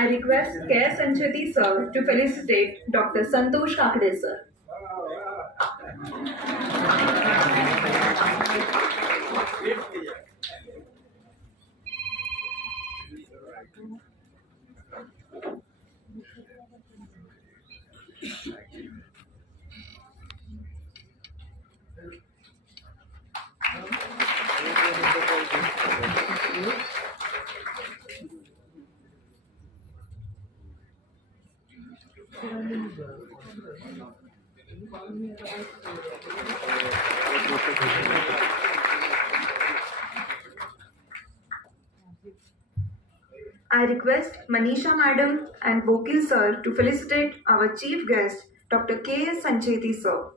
I request K. Sancheti sir to felicitate Dr. Santosh Kakade sir. I request Manisha madam and Vokil sir to felicitate our chief guest, Dr. K. S. Sancheti sir.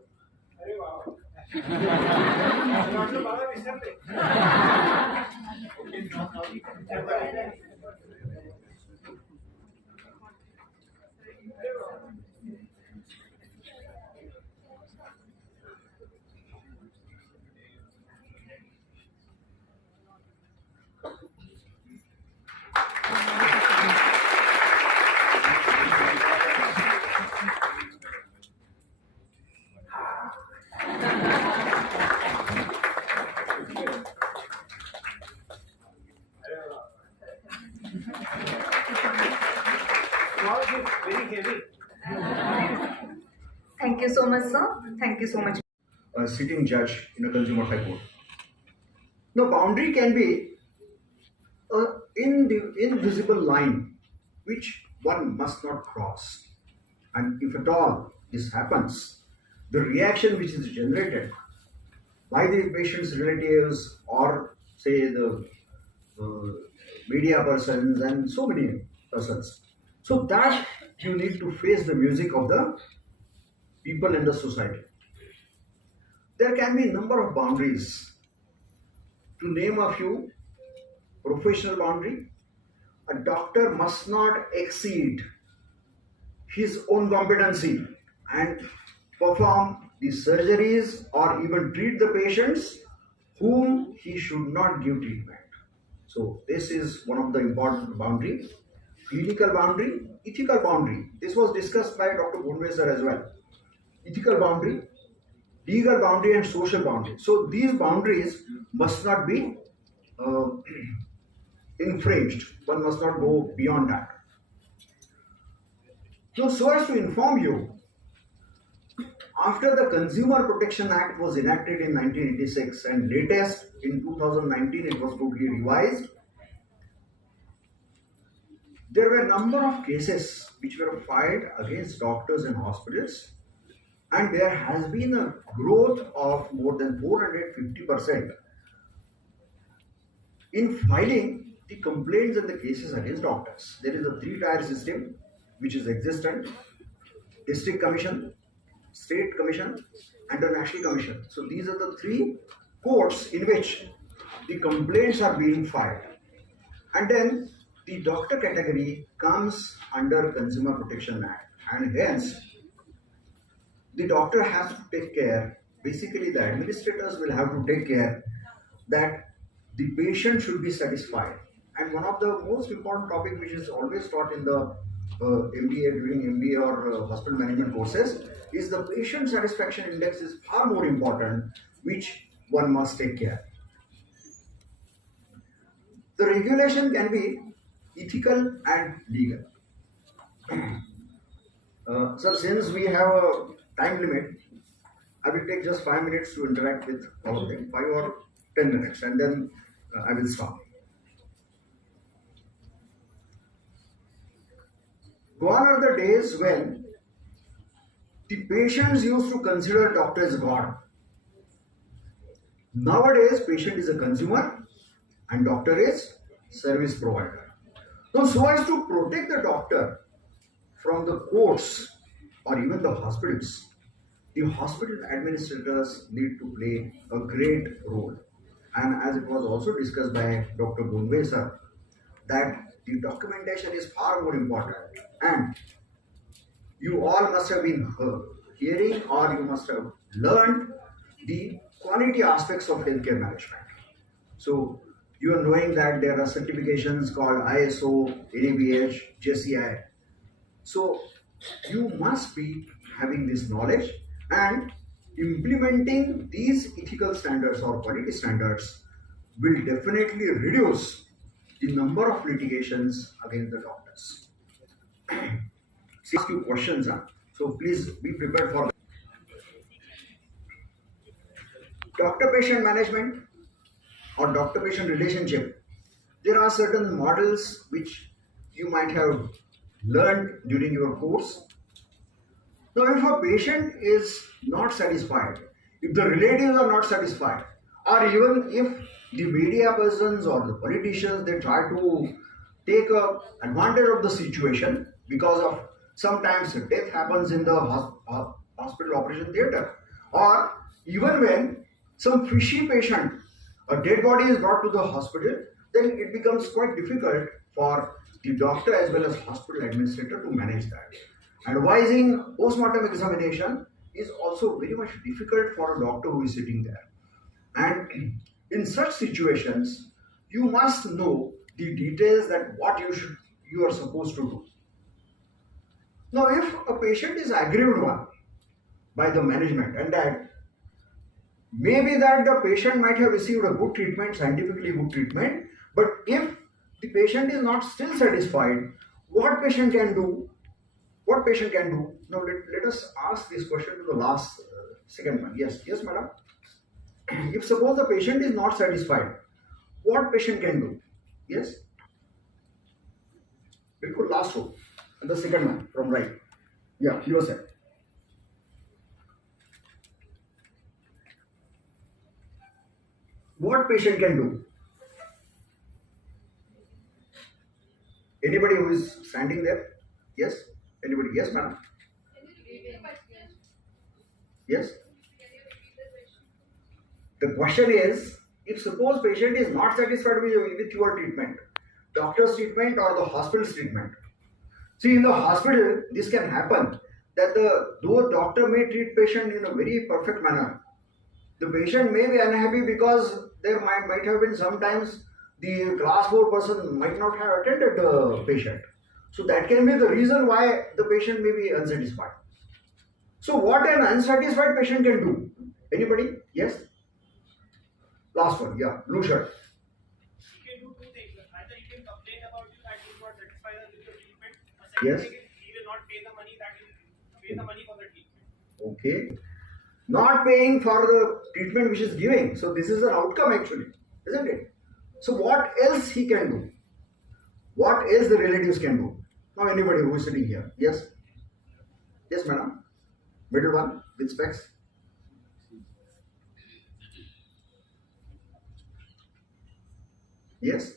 Very heavy. Thank you so much, sir. Thank you so much. A sitting judge in a consumer high court. The boundary can be an invisible line which one must not cross. And if at all this happens, the reaction which is generated by the patient's relatives or say the media persons and so many persons. So that you need to face the music of the people in the society. There can be a number of boundaries. To name a few, professional boundary, a doctor must not exceed his own competency and perform the surgeries or even treat the patients whom he should not give treatment. So this is one of the important boundary. Clinical boundary, ethical boundary. This was discussed by Dr. Gunve sir as well. Ethical boundary, legal boundary and social boundary. So these boundaries must not be infringed. One must not go beyond that. So as to inform you, after the Consumer Protection Act was enacted in 1986 and latest in 2019 it was totally revised, there were a number of cases which were filed against doctors and hospitals, and there has been a growth of more than 450% in filing the complaints and the cases against doctors. There is a three-tier system which is existent: district commission, state commission, and a national commission. So these are the three courts in which the complaints are being filed. And then the doctor category comes under Consumer Protection Act, and hence the doctor has to take care, basically the administrators will have to take care that the patient should be satisfied. And one of the most important topic which is always taught in the MBA, during MBA or hospital management courses, is the patient satisfaction index is far more important, which one must take care. The regulation can be ethical and legal. So since we have a time limit, I will take just 5 minutes to interact with all of them, 5 or 10 minutes, and then I will stop. Gone are the days when the patients used to consider doctor as God. Nowadays, patient is a consumer and doctor is service provider. Now, so as to protect the doctor from the courts or even the hospitals, the hospital administrators need to play a great role. And as it was also discussed by Dr. Gunve sir, that the documentation is far more important. And you all must have been hearing or you must have learned the quality aspects of healthcare management. So You are knowing that there are certifications called ISO, NABH, JCI. So you must be having this knowledge and implementing these ethical standards or quality standards will definitely reduce the number of litigations against the doctors. Ask you questions, huh? So please be prepared for doctor-patient management or doctor-patient relationship. There are certain models which you might have learned during your course. Now, if a patient is not satisfied, if the relatives are not satisfied, or even if the media persons or the politicians they try to take advantage of the situation because of sometimes death happens in the hospital operation theater, or even when some fishy patient, a dead body is brought to the hospital, then it becomes quite difficult for the doctor as well as hospital administrator to manage that. Advising post-mortem examination is also very much difficult for a doctor who is sitting there. And in such situations, you must know the details that what you are supposed to do. Now, if a patient is aggrieved one by the management and that maybe that the patient might have received a good treatment, scientifically good treatment, but if the patient is not still satisfied, what patient can do? What patient can do? Now let us ask this question to the last second one. Yes, madam. If suppose the patient is not satisfied, what patient can do? Yes. Bilkul last row. And the second one from right. Yeah, yourself. What patient can do? Anybody who is standing there? Yes? Anybody? Yes, madam? Yes? The question is, if suppose patient is not satisfied with your treatment, doctor's treatment or the hospital's treatment. See, in the hospital, this can happen that though doctor may treat patient in a very perfect manner, the patient may be unhappy because there might have been sometimes the class 4 person might not have attended the patient. So that can be the reason why the patient may be unsatisfied. So what an unsatisfied patient can do? Anybody? Yes? Last one, yeah, blue shirt. He can do two things. Either he can complain about you that you are not satisfied with the treatment. The Yes. second thing is he will not pay the money that he will pay the money for the treatment. Okay. Not paying for the treatment which is giving. So this is an outcome actually, isn't it? So what else he can do? What else the relatives can do? Now anybody who is sitting here. Yes? Yes, madam. Middle one with specs. Yes?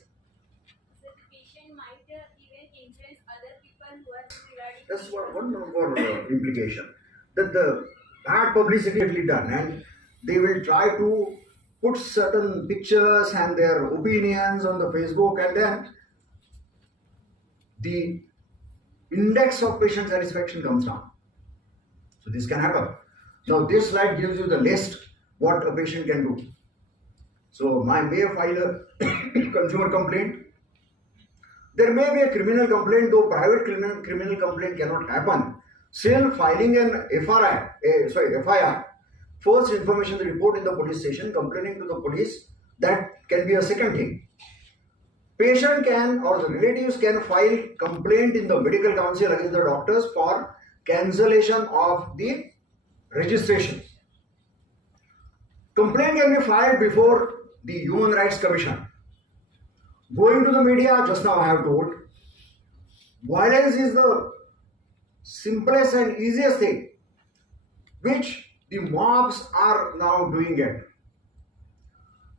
The patient might even influence other people who are regarding. That's one more implication. That the bad publicity is done and they will try to put certain pictures and their opinions on the Facebook, and then the index of patient satisfaction comes down. So this can happen. Now this slide gives you the list what a patient can do. So I may file a consumer complaint. There may be a criminal complaint, though private criminal complaint cannot happen. Still, filing an FIR, first information report in the police station, complaining to the police, that can be a second thing. Patient can or the relatives can file complaint in the medical council against the doctors for cancellation of the registration. Complaint can be filed before the Human Rights Commission. Going to the media, just now I have told, violence is the simplest and easiest thing which the mobs are now doing it.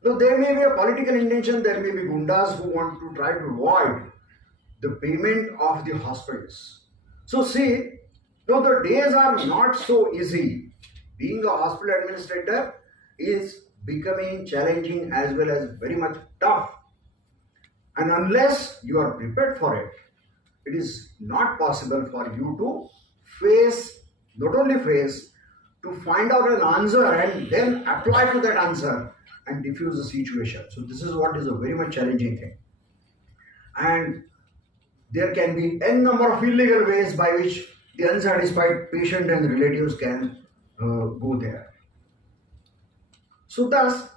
So there may be a political intention, there may be gundas who want to try to avoid the payment of the hospitals. So see, though the days are not so easy, being a hospital administrator is becoming challenging as well as very much tough. And unless you are prepared for it, it is not possible for you to face, not only face, to find out an answer and then apply to that answer and diffuse the situation. So this is what is a very much challenging thing. And there can be n number of illegal ways by which the unsatisfied patient and relatives can go there. So thus,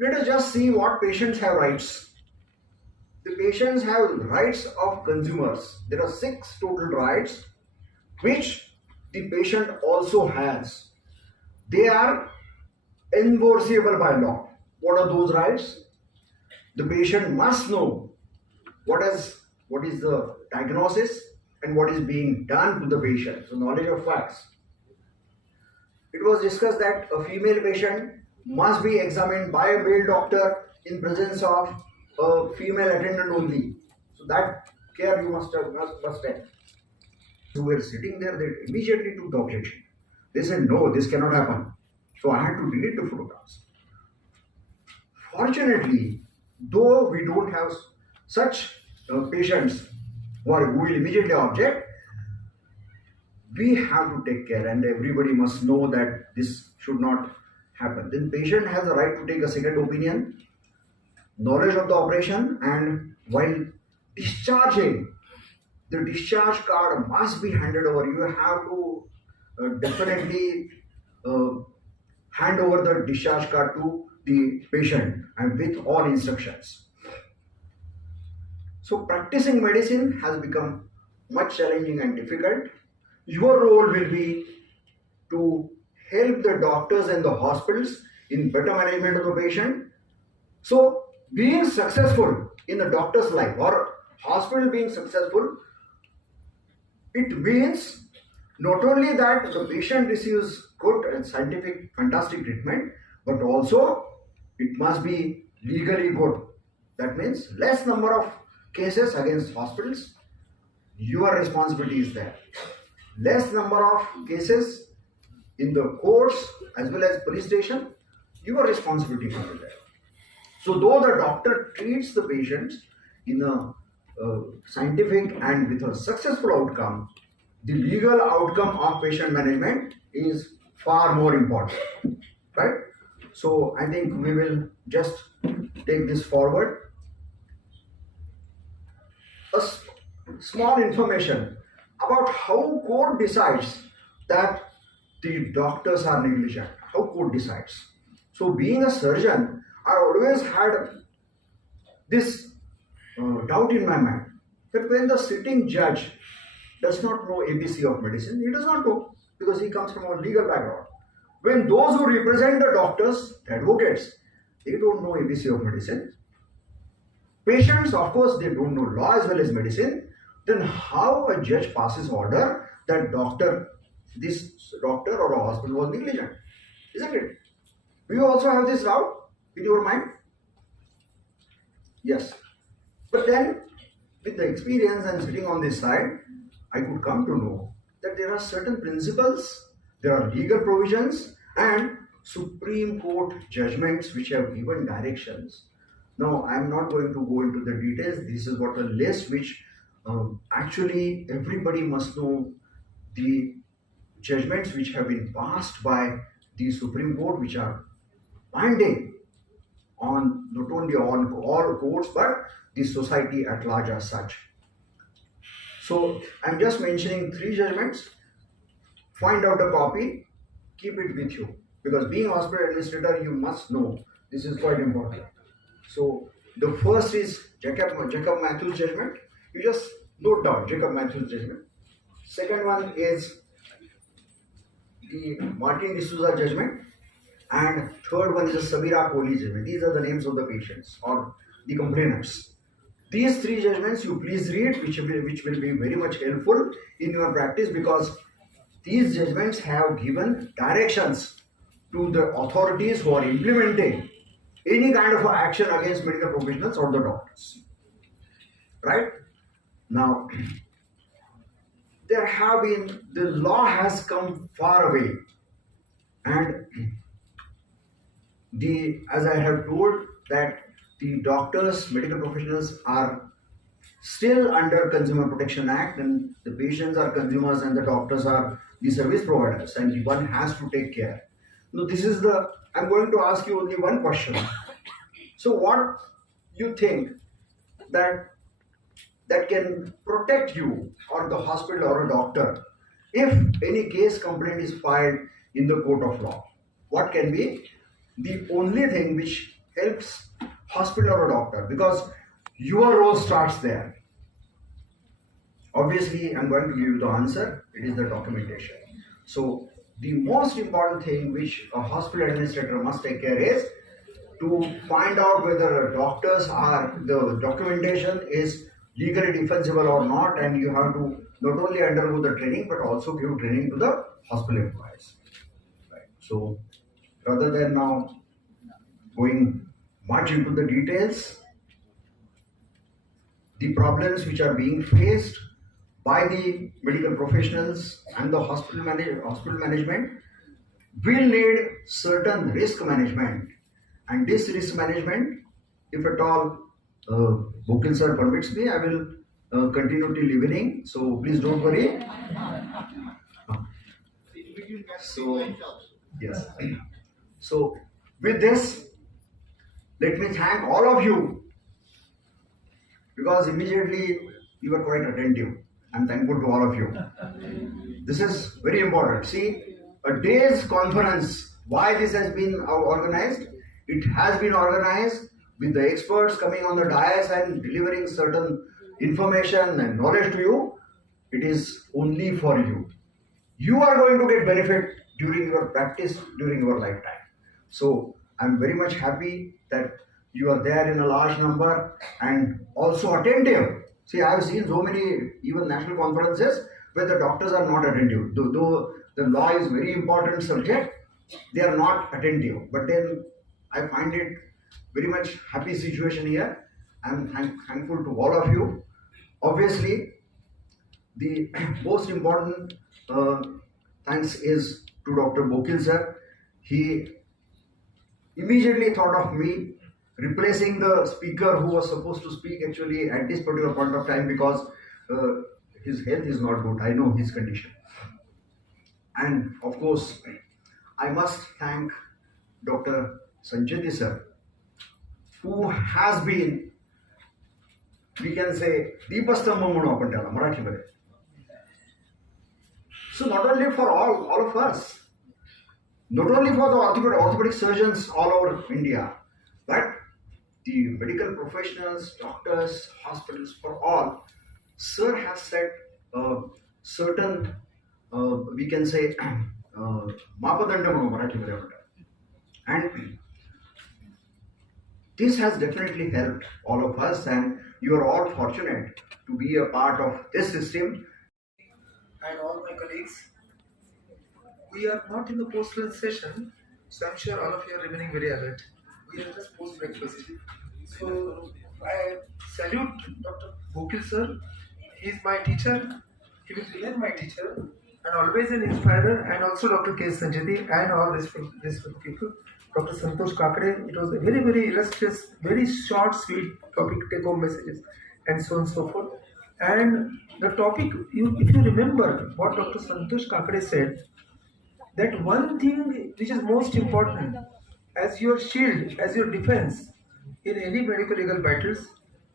let us just see what patients have rights. The patients have rights of consumers. There are 6 total rights which the patient also has. They are enforceable by law. What are those rights? The patient must know what is the diagnosis and what is being done to the patient. So knowledge of facts. It was discussed that a female patient must be examined by a male doctor in presence of a female attendant only. So that care you must have. Who were sitting there, they immediately took the objection. They said, no, this cannot happen. So I had to delete the photographs. Fortunately, though we don't have such patients who will immediately object, we have to take care, and everybody must know that this should not happen. Then patient has a right to take a second opinion, knowledge of the operation, and while discharging, the discharge card must be handed over. You have to definitely hand over the discharge card to the patient and with all instructions. So practicing medicine has become much challenging and difficult. Your role will be to help the doctors and the hospitals in better management of the patient. So being successful in the doctor's life or hospital being successful, it means not only that the patient receives good and scientific fantastic treatment, but also it must be legally good. That means less number of cases against hospitals, your responsibility is there. Less number of cases in the courts as well as police station, your responsibility will be there. So though the doctor treats the patients in a scientific and with a successful outcome, the legal outcome of patient management is far more important, right? So I think we will just take this forward. A small information about how court decides that the doctors are negligent. How court decides. So being a surgeon, I always had this doubt in my mind that when the sitting judge does not know ABC of medicine, he does not know because he comes from a legal background. When those who represent the doctors, the advocates, they don't know ABC of medicine. Patients, of course, they don't know law as well as medicine. Then how a judge passes order that this doctor or a hospital was negligent? Isn't it? Do you also have this doubt in your mind? Yes. But then, with the experience and sitting on this side, I could come to know that there are certain principles, there are legal provisions, and Supreme Court judgments which have given directions. Now, I am not going to go into the details. This is what a list which actually everybody must know the judgments which have been passed by the Supreme Court, which are binding on not only on all courts but the society at large as such. So I'm just mentioning 3 judgments. Find out a copy, keep it with you, because being a hospital administrator, you must know this is quite important. So the first is Jacob Matthews judgment. You just note down Jacob Matthews judgment. Second one is the Martin D'Souza judgment, and third one is the Samira Kohli judgment. These are the names of the patients or the complainants. These 3 judgments you please read, which will be very much helpful in your practice, because these judgments have given directions to the authorities who are implementing any kind of action against medical professionals or the doctors. Right? Now, the law has come far away, and as I have told that the doctors, medical professionals are still under Consumer Protection Act, and the patients are consumers and the doctors are the service providers, and one has to take care. Now, this is the I'm going to ask you only one question. So, what you think that can protect you or the hospital or a doctor if any case complaint is filed in the court of law? What can be the only thing which helps hospital or a doctor? Because your role starts there. Obviously, I'm going to give you the answer. It is the documentation. So, the most important thing which a hospital administrator must take care is to find out whether doctors are the documentation is legally defensible or not, and you have to not only undergo the training but also give training to the hospital employees. Right. So, rather than now going much into the details, the problems which are being faced by the medical professionals and the hospital management will need certain risk management, and this risk management, if at all Bokil sir permits me, I will continue till evening, so please don't worry. So yes, so with this, let me thank all of you, because immediately you were quite attentive. I'm thankful to all of you. This is very important. See, a day's conference, why this has been organized? It has been organized with the experts coming on the dais and delivering certain information and knowledge to you. It is only for you. You are going to get benefit during your practice, during your lifetime. So I'm very much happy that you are there in a large number and also attentive. See, I have seen so many even national conferences where the doctors are not attentive. Though the law is very important subject, they are not attentive. But then I find it very much happy situation here. I'm thankful to all of you. Obviously, the most important thanks is to Dr. Bokil sir. He immediately thought of me replacing the speaker who was supposed to speak actually at this particular point of time, because his health is not good. I know his condition. And of course, I must thank Dr. Sanjay sir, who has been, we can say, Deepastambha म्हणू आपण त्याला मराठीमध्ये. So not only for all of us, not only for the orthopedic surgeons all over India, but the medical professionals, doctors, hospitals, for all, sir has set certain, we can say, मापदंड म्हणू मराठीमध्ये म्हणतात. And this has definitely helped all of us, and you are all fortunate to be a part of this system. And all my colleagues, we are not in the post-lunch session, so I'm sure all of you are remaining very alert. We are just post-breakfast. So I salute Dr. Bokil sir. He is my teacher. He will remain my teacher and always an inspirer. And also Dr. K. Sanjati and all this people. Dr. Santosh Kakade. It was a very, very illustrious, very short, sweet topic, take-home messages, and so on and so forth. And the topic, if you remember what Dr. Santosh Kakade said, that one thing which is most important as your shield, as your defense in any medical legal battles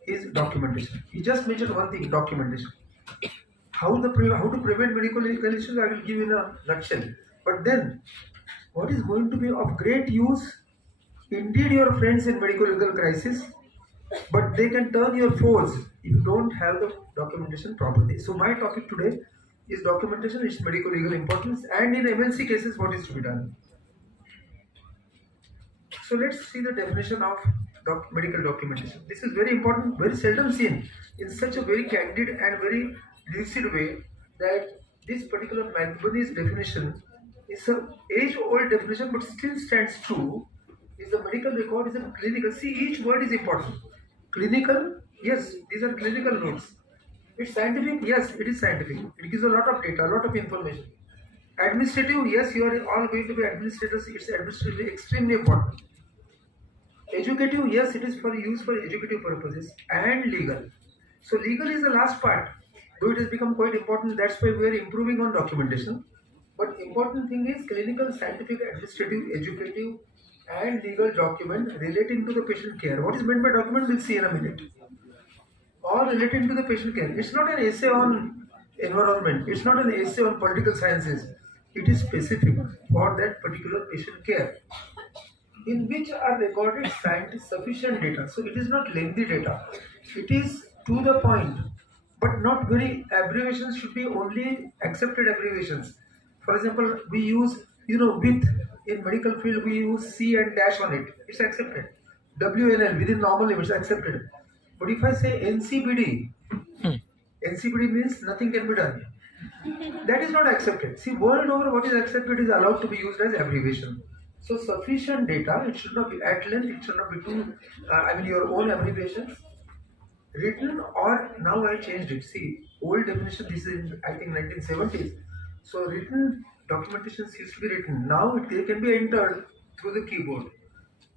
is documentation. He just mentioned one thing, documentation. How to prevent medical legal issues, I will give in a nutshell. But then, what is going to be of great use, indeed your friends in medical legal crisis, but they can turn your foes if you don't have the documentation properly. So my topic today is documentation, its medical legal importance, and in MNC cases what is to be done. So let's see the definition of medical documentation. This is very important, very seldom seen in such a very candid and very lucid way, that this particular Malboni's definition is an age-old definition but still stands true. Is the medical record is a clinical. See, each word is important. Clinical, yes, these are clinical notes. It's scientific, yes, it is scientific. It gives a lot of data, a lot of information. Administrative, yes, you are all going to be administrators. It's administratively extremely important. Educative, yes, it is for use for educative purposes. And legal. So legal is the last part. Though it has become quite important, that's why we are improving on documentation. But important thing is clinical, scientific, administrative, educative, and legal document relating to the patient care. What is meant by document, we'll see in a minute. All relating to the patient care. It's not an essay on environment, it's not an essay on political sciences. It is specific for that particular patient care, in which are recorded sufficient data. So it is not lengthy data. It is to the point, but not very abbreviations should be only accepted abbreviations. For example, we use with in medical field we use C and dash on it. It's accepted. WNL within normal limits accepted. But if I say NCBD, NCBD means nothing can be done. That is not accepted. See, world over, what is accepted is allowed to be used as abbreviation. So sufficient data, it should not be at length, it should not be too, your own abbreviations. Written, or now I changed it. See, old definition, this is in, I think, 1970s. So written documentations used to be written. Now they can be entered through the keyboard.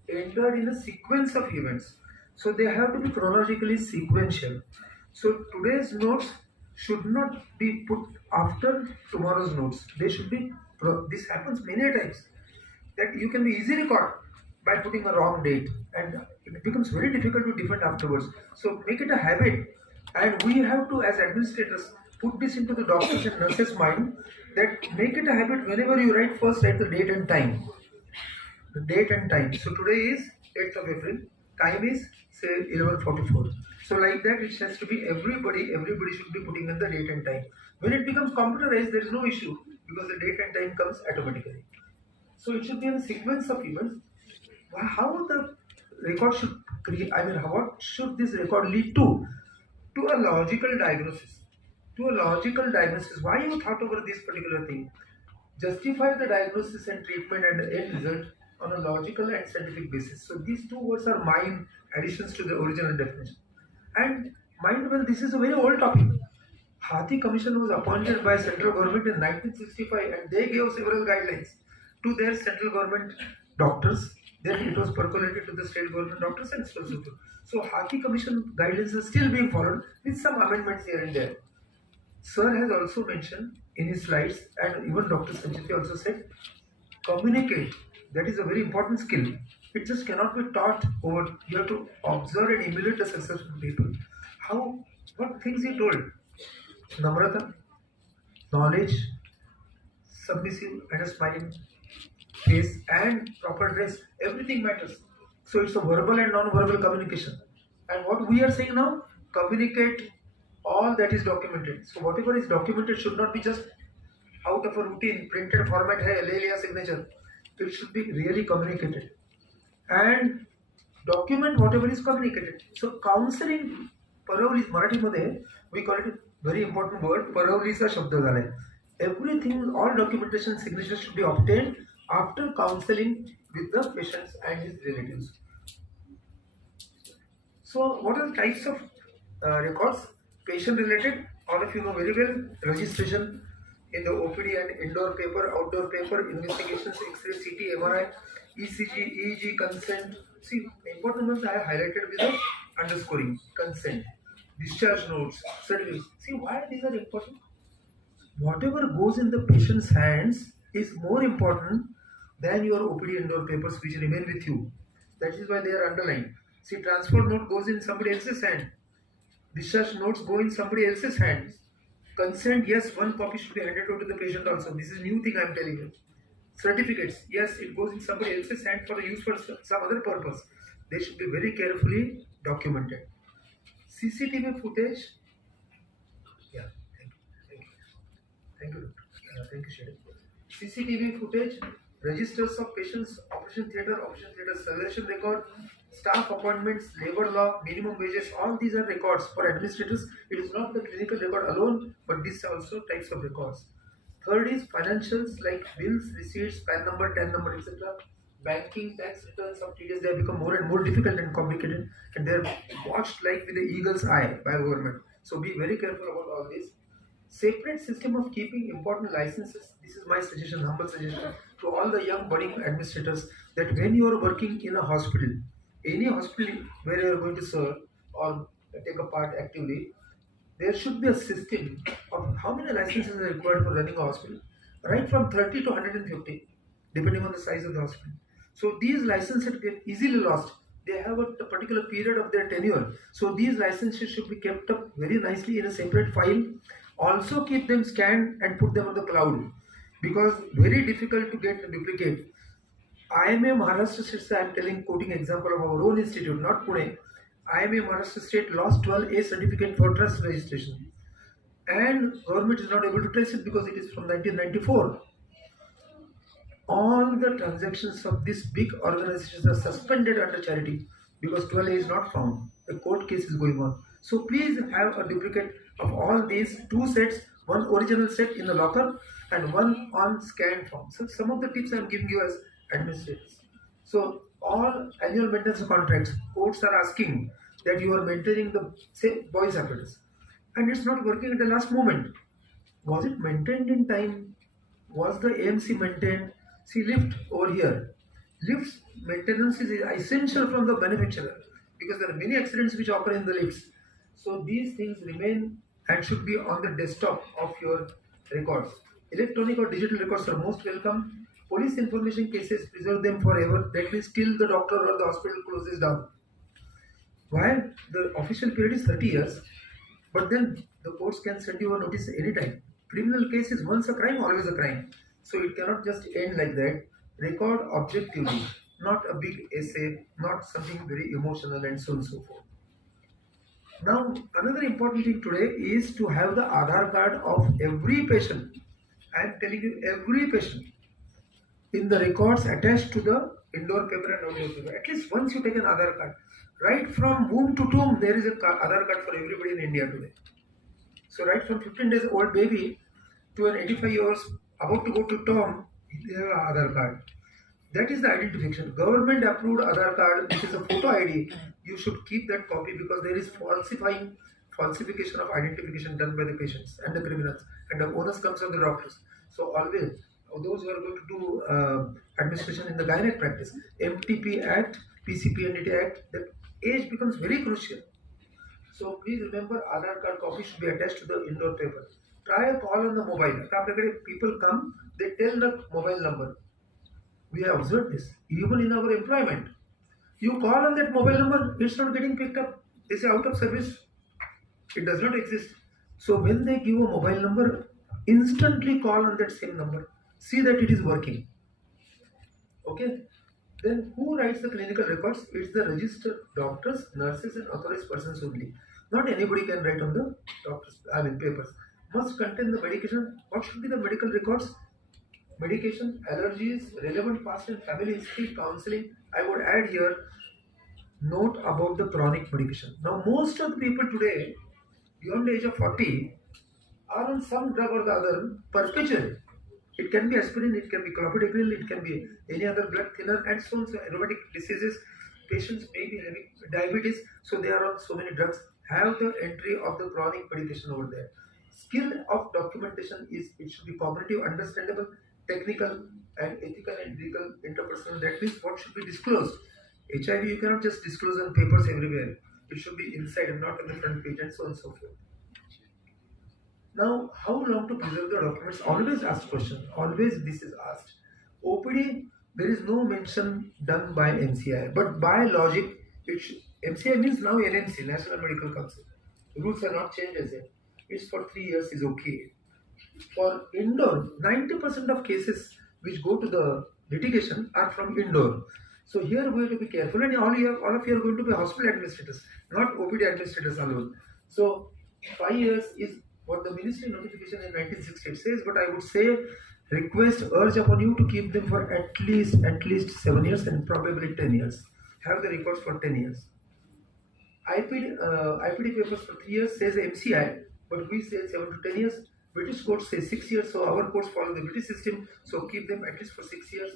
Entered in a sequence of events. So they have to be chronologically sequential. So today's notes should not be put after tomorrow's notes. They should be, this happens many times, that you can be easily caught by putting a wrong date, and it becomes very difficult to defend afterwards. So make it a habit, and we have to, as administrators, put this into the doctors and nurses' mind, that make it a habit. Whenever you write, first write the date and time. The date and time. So today is 8th of April. Time is say 11:44. So like that, it has to be everybody should be putting in the date and time. When it becomes computerized, there is no issue, because the date and time comes automatically. So it should be a sequence of events. How the record should create, what should this record lead to? To a logical diagnosis. To a logical diagnosis. Why you thought over this particular thing? Justify the diagnosis and treatment and the end result on a logical and scientific basis. So these two words are mine additions to the original definition. And mind well, this is a very old topic. Hathi Commission was appointed by central government in 1965, and they gave several guidelines to their central government doctors. Then it was percolated to the state government doctors and so on. So Hathi Commission guidelines are still being followed with some amendments here and there. Sir has also mentioned in his slides, and even Dr. Sanchiti also said, communicate. That is a very important skill. It just cannot be taught over. You have to observe and emulate the successful people. How? What things he told? Namrata, knowledge, submissive and a smiling face, and proper dress. Everything matters. So it's a verbal and non-verbal communication. And what we are saying now, communicate all that is documented. So whatever is documented should not be just out of a routine printed format. Hai, le liya signature. It should be really communicated. And document whatever is communicated. So counseling, Paravli, Marathi मध्ये we call it a very important word. Paravliचा शब्द झालाय. Everything, all documentation signatures should be obtained after counseling with the patients and his relatives. So what are the types of records? Patient related, all of you know very well. Registration in the OPD and indoor paper, outdoor paper, investigations, X-ray, CT, MRI, ECG, EEG, consent. See, the important ones I have highlighted with the underscoring. Consent, discharge notes, certificates. See why these are important? Whatever goes in the patient's hands is more important than your OPD indoor papers which remain with you. That is why they are underlined. See, transfer note goes in somebody else's hand. Discharge notes go in somebody else's hands. Consent, yes, one copy should be handed over to the patient also. This is a new thing I am telling you. Certificates, yes, it goes in somebody else's hand for use for some other purpose. They should be very carefully documented. CCTV footage, yeah, thank you, thank you, Shade. CCTV footage, registers of patients, operation theatre, celebration record, staff appointments, labor law, minimum wages, all these are records for administrators. It is not the clinical record alone, but these are also types of records. Third is financials like bills, receipts, PAN number, TAN number, etc. Banking, tax returns of TDS, they have become more and more difficult and complicated, and they are watched like with the eagle's eye by government. So be very careful about all this. Separate system of keeping important licenses. This is my suggestion, humble suggestion to all the young budding administrators, that when you are working in a hospital, any hospital where you are going to serve or take a part actively, there should be a system of how many licenses are required for running a hospital, right from 30 to 150, depending on the size of the hospital. So these licenses get easily lost. They have a particular period of their tenure. So these licenses should be kept up very nicely in a separate file. Also keep them scanned and put them on the cloud, because very difficult to get a duplicate. IMA Maharashtra State, I am telling, quoting example of our own institute, not Pune. IMA Maharashtra State lost 12A certificate for trust registration, and government is not able to trace it because it is from 1994. All the transactions of these big organizations are suspended under charity because 12A is not found. A court case is going on. So please have a duplicate of all these two sets, one original set in the locker and one on scanned form. So some of the tips I am giving you as administrators. So all annual maintenance contracts, courts are asking that you are maintaining the say boys apparatus, and it's not working at the last moment. Was it maintained in time? Was the AMC maintained? See, lift over here. Lifts maintenance is essential from the manufacturer because there are many accidents which occur in the lifts. So these things remain and should be on the desktop of your records. Electronic or digital records are most welcome. Police information cases, preserve them forever. That means till the doctor or the hospital closes down. Why? The official period is 30 years, but then the courts can send you a notice anytime. Criminal case is once a crime, always a crime. So it cannot just end like that. Record objectively, not a big essay, not something very emotional and so on and so forth. Now, another important thing today is to have the Aadhaar card of every patient. I am telling you, every patient in the records attached to the indoor paper and outdoor paper. At least once you take an Aadhaar card. Right from womb to tomb, there is a Aadhaar card for everybody in India today. So right from 15 days old baby to an 85 years about to go to term, they have an Aadhaar card. That is the identification. Government approved Aadhaar card, which is a photo ID. You should keep that copy because there is falsification of identification done by the patients and the criminals, and the onus comes on the doctors. So always, those who are going to do administration in the gynec practice, MTP Act, PCPNDT Act, the age becomes very crucial. So please remember, Aadhaar card copy should be attached to the indoor paper. Try a call on the mobile. People come, they tell the mobile number. We have observed this even in our employment. You call on that mobile number, it's not getting picked up. They say out of service. It does not exist. So when they give a mobile number, instantly call on that same number. See that it is working. Okay. Then who writes the clinical records? It's the registered doctors, nurses, and authorized persons only. Not anybody can write on the papers. Must contain the medication. What should be the medical records? Medication, allergies, relevant past and family history, counseling. I would add here note about the chronic medication. Now most of the people today beyond the age of 40 are on some drug or the other perpetually. It can be aspirin, it can be clopidogrel, it can be any other blood thinner and so on. So aromatic diseases, patients may be having diabetes, so they are on so many drugs. Have the entry of the chronic medication over there. Skill of documentation is, it should be cognitive, understandable, technical, and ethical and legal, interpersonal. That means what should be disclosed. HIV you cannot just disclose on papers everywhere. It should be inside and not on the front page and so on and so forth. Now, how long to preserve the documents? Always asked question. Always this is asked. OPD, there is no mention done by MCI, but by logic, MCI means now NMC, National Medical Council. The rules are not changed as yet. It's for 3 years is okay. For indoor, 90% of cases which go to the litigation are from indoor. So here we have to be careful, and all of you are going to be hospital administrators, not OPD administrators alone. So 5 years is what the ministry notification in 1968 says, but I would say urge upon you to keep them for at least 7 years and probably 10 years. Have the records for 10 years. IPD papers for 3 years says MCI, but we say 7 to 10 years. British courts say 6 years, so our courts follow the British system, so keep them at least for 6 years.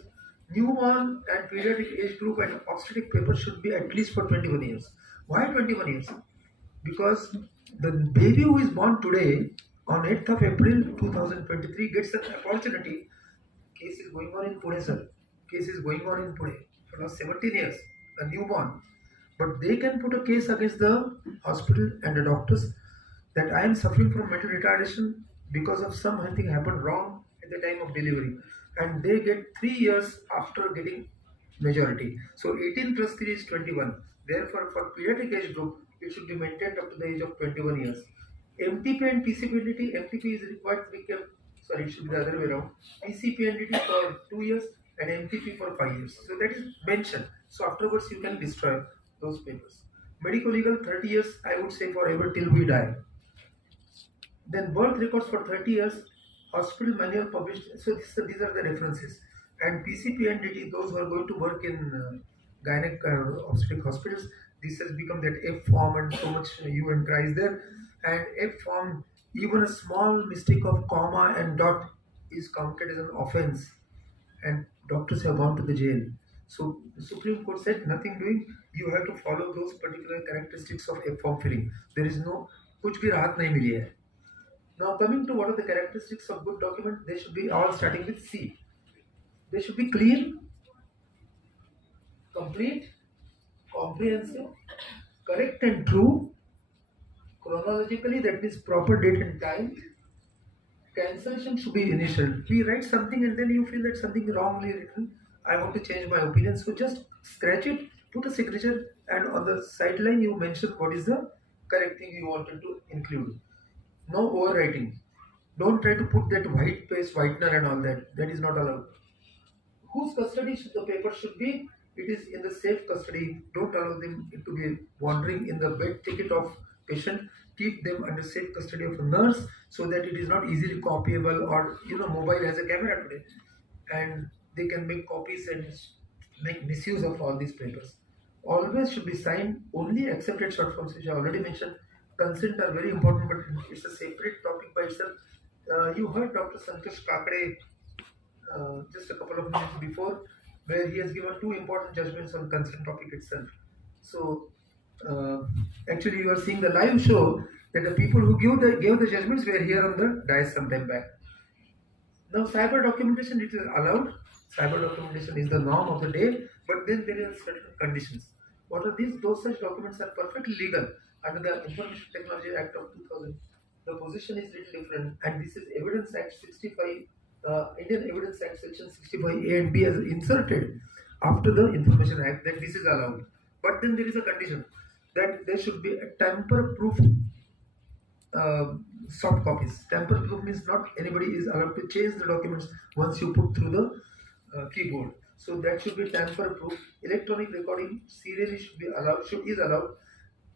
Newborn and pediatric age group and obstetric papers should be at least for 21 years. Why 21 years? Because the baby who is born today on 8th of April 2023 gets an opportunity. Case is going on in Pune, sir. Case is going on in Pune for last 17 years, a newborn. But they can put a case against the hospital and the doctors that I am suffering from mental retardation because of something happened wrong at the time of delivery. And they get 3 years after getting majority. So 18 plus 3 is 21. Therefore, for pediatric age group, it should be maintained up to the age of 21 years. MTP and PCPNDT, MTP is required to be kept, sorry, it should be the other way around. PCPNDT for 2 years and MTP for 5 years. So that is mentioned. So afterwards, you can destroy those papers. Medical legal 30 years, I would say forever till we die. Then birth records for 30 years, hospital manual published. So these are the references. And PCP and DT, those who are going to work in gynec obstetric hospitals, this has become that F form and so much hue and cry is there. And F form, even a small mistake of comma and dot is counted as an offense, and doctors have gone to the jail. So the Supreme Court said nothing doing. You have to follow those particular characteristics of F form filling. There is no कुछ भी राहत नहीं मिली है. Now coming to what are the characteristics of good document, they should be all starting with C. They should be clean, complete, comprehensive, correct and true, chronologically, that means proper date and time. Cancellation should be initial. We write something and then you feel that something wrongly written. I want to change my opinion. So just scratch it, put a signature, and on the sideline you mention what is the correct thing you wanted to include. No overwriting. Don't try to put that white paste, whitener and all that. That is not allowed. Whose custody should the paper should be? It is in the safe custody. Don't allow them to be wandering in the bed ticket of patient. Keep them under safe custody of a nurse so that it is not easily copyable, or mobile has a camera today and they can make copies and make misuse of all these papers. Always should be signed. Only accepted short forms, which I already mentioned. Consent are very important, but it's a separate topic by itself. You heard Dr. Santosh Kakade just a couple of minutes before, where he has given two important judgments on consent topic itself. So actually, you are seeing the live show that the people who gave the judgments were here on the dais sometime back. Now, cyber documentation, it is allowed. Cyber documentation is the norm of the day, but then there are certain conditions. What are these? Those such documents are perfectly legal under the Information Technology Act of 2000. The position is little different, and this is Evidence Act 65. Indian Evidence Act section 65A and B has inserted after the Information Act that this is allowed. But then there is a condition that there should be a tamper-proof soft copies. Tamper-proof means not anybody is allowed to change the documents once you put through the keyboard. So that should be tamper-proof. Electronic recording serially should be allowed. Is allowed.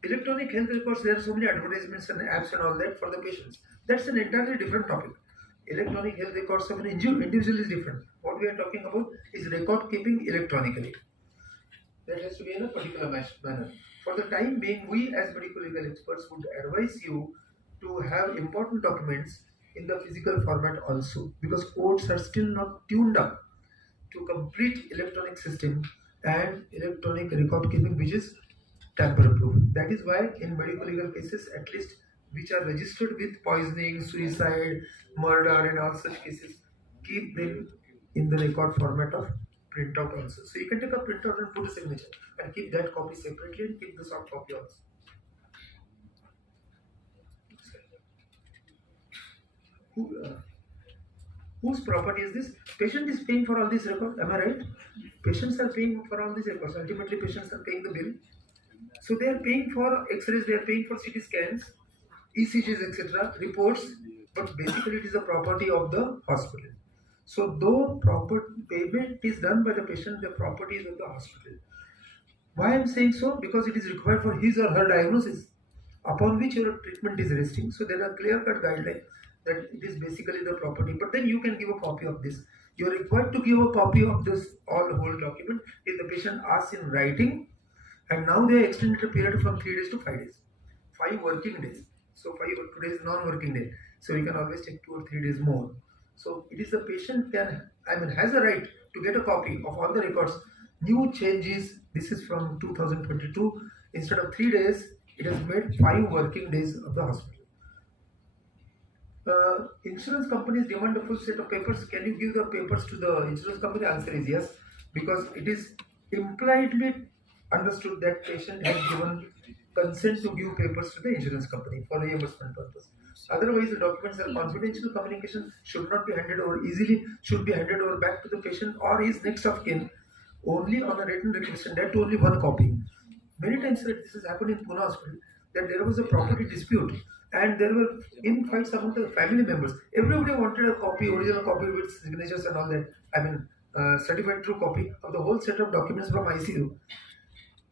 Electronic health records, there are so many advertisements and apps and all that for the patients. That's an entirely different topic. Electronic health records of an individual is different. What we are talking about is record keeping electronically. That has to be in a particular manner. For the time being, we as medical legal experts would advise you to have important documents in the physical format also, because courts are still not tuned up to complete electronic system and electronic record keeping, which is tamper-proof. That is why in medical legal cases, at least which are registered with poisoning, suicide, murder and all such cases, keep them in the record format of printout also. So you can take a printout and put a signature and keep that copy separately and keep the soft copy also. Whose property is this? Patient is paying for all these records, am I right? Patients are paying for all these records. Ultimately, patients are paying the bill. So they are paying for X-rays, they are paying for CT scans, ECGs, etc., reports, but basically it is a property of the hospital. So though proper payment is done by the patient, the property is of the hospital. Why I am saying so? Because it is required for his or her diagnosis, upon which your treatment is resting. So there are clear-cut guidelines that it is basically the property. But then you can give a copy of this. You are required to give a copy of this whole document if the patient asks in writing. And now they extended the period from 3 days to 5 days, 5 working days. So today is non-working day. So you can always take 2 or 3 days more. So it is the patient has a right to get a copy of all the records. New changes. This is from 2022. Instead of 3 days, it has made 5 working days of the hospital. Insurance companies demand a full set of papers. Can you give the papers to the insurance company? The answer is yes, because it is impliedly understood that patient has given consent to give papers to the insurance company for reimbursement purpose. Otherwise, the documents are confidential. Communication should not be handed over easily, should be handed over back to the patient or his next of kin. only on a written request, and that too only one copy. Many times this has happened in Pune hospital, that there was a property dispute and there were infights among the family members. Everybody wanted a copy, original copy with signatures and all that. I mean, certified true copy of the whole set of documents from ICU.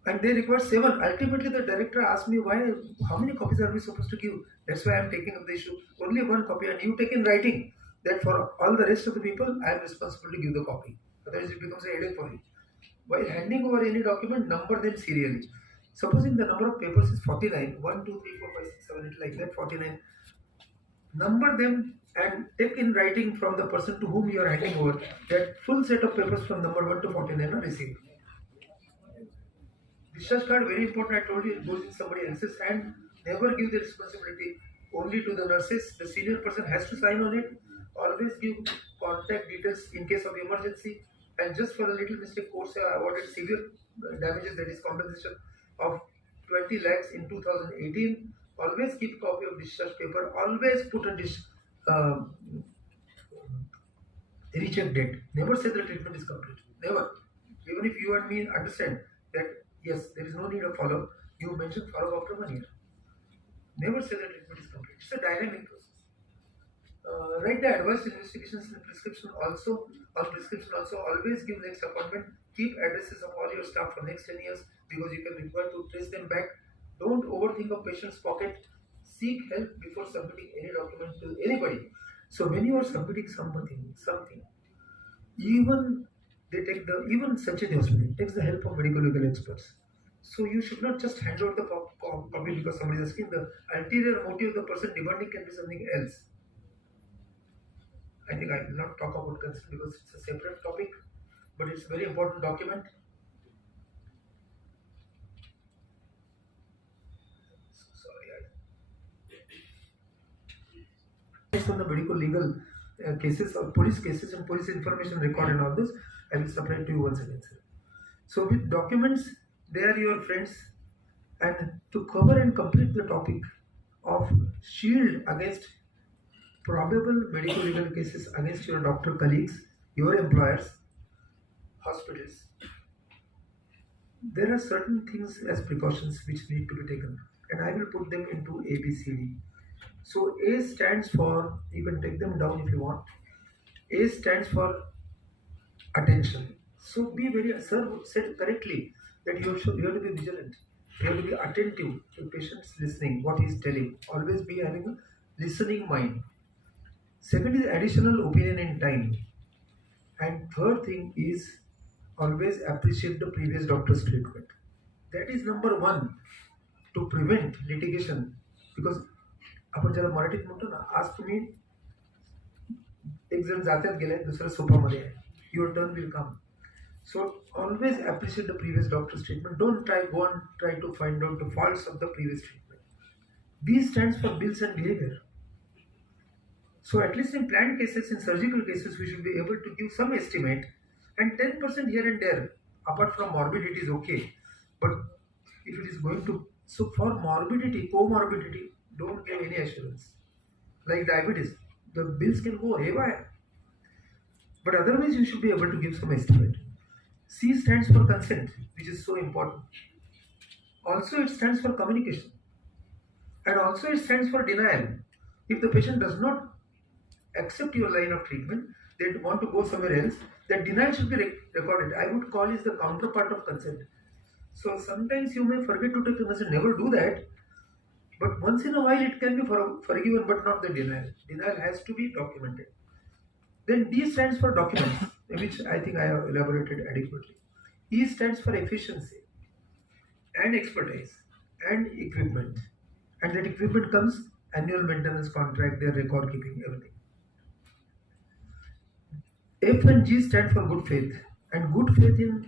And they required 7. Ultimately, the director asked me, why, how many copies are we supposed to give? That's why I'm taking up the issue. Only one copy, and you take in writing that for all the rest of the people, I am responsible to give the copy. Otherwise, it becomes a headache for you. While handing over any document, number them serially. Supposing the number of papers is 49, 1, 2, 3, 4, 5, 6, 7, 8, like that, 49. Number them and take in writing from the person to whom you are handing over that full set of papers from number 1 to 49 are received. Discharge card, very important. I told you, it goes in somebody else's hand. Never give the responsibility only to the nurses. The senior person has to sign on it. Always give contact details in case of emergency. And just for a little mistake, courts have awarded severe damages, that is compensation of 20 lakhs in 2018. Always keep copy of discharge paper. Always put a recheck date. Never say the treatment is complete. Never. Even if you and me understand that yes, there is no need of follow-up, you mention follow-up after 1 year. Never say the treatment is complete. It's a dynamic process. Write the advanced investigations in prescription also. On prescription also, always give next appointment. Keep addresses of all your staff for next 10 years because you can require to trace them back. Don't overthink of patient's pocket. Seek help before submitting any document to anybody. So when you are submitting something, even even Sancheti Hospital takes the help of medical legal experts. So you should not just hand over the copy because somebody is asking. The ulterior motive of the person demanding can be something else. I think I will not talk about consent because it's a separate topic, but it's a very important document. Sorry, based on the medical legal cases or police cases and police information record and all this, I will separate to you once again, sir. So with documents, they are your friends, and to cover and complete the topic of shield against probable medical legal cases against your doctor colleagues, your employers, hospitals, there are certain things as precautions which need to be taken, and I will put them into A, B, C, D. So A stands for, you can take them down if you want. A stands for attention. So be very, sir said correctly that you have to be vigilant. You have to be attentive to patients listening, what he is telling. Always be having a listening mind. Second is additional opinion in time. And third thing is always appreciate the previous doctor's treatment. That is number 1 to prevent litigation. Because आपण ज्याला मराठीत म्हणतो ना, आज तुम्ही एक जण जात्यात गेलाय, दुसरा सोफामध्ये आहे, your turn will come. So always appreciate the previous doctor's treatment. Don't go and try to find out the faults of the previous treatment. B stands for bills and behavior. So at least in planned cases, in surgical cases, we should be able to give some estimate, and 10% here and there, apart from morbidity is okay. But if it is going to, so for morbidity, comorbidity, don't give any assurance. Like diabetes, the bills can go haywire. But otherwise, you should be able to give some estimate. C stands for consent, which is so important. Also, it stands for communication. And also, it stands for denial. If the patient does not accept your line of treatment, they want to go somewhere else, that denial should be recorded. I would call it the counterpart of consent. So sometimes you may forget to take a consent, never do that. But once in a while it can be forgiven, but not the denial. Denial has to be documented. Then D stands for documents, which I think I have elaborated adequately. E stands for efficiency and expertise and equipment. And that equipment comes annual maintenance contract, their record keeping, everything. F and G stand for good faith. And good faith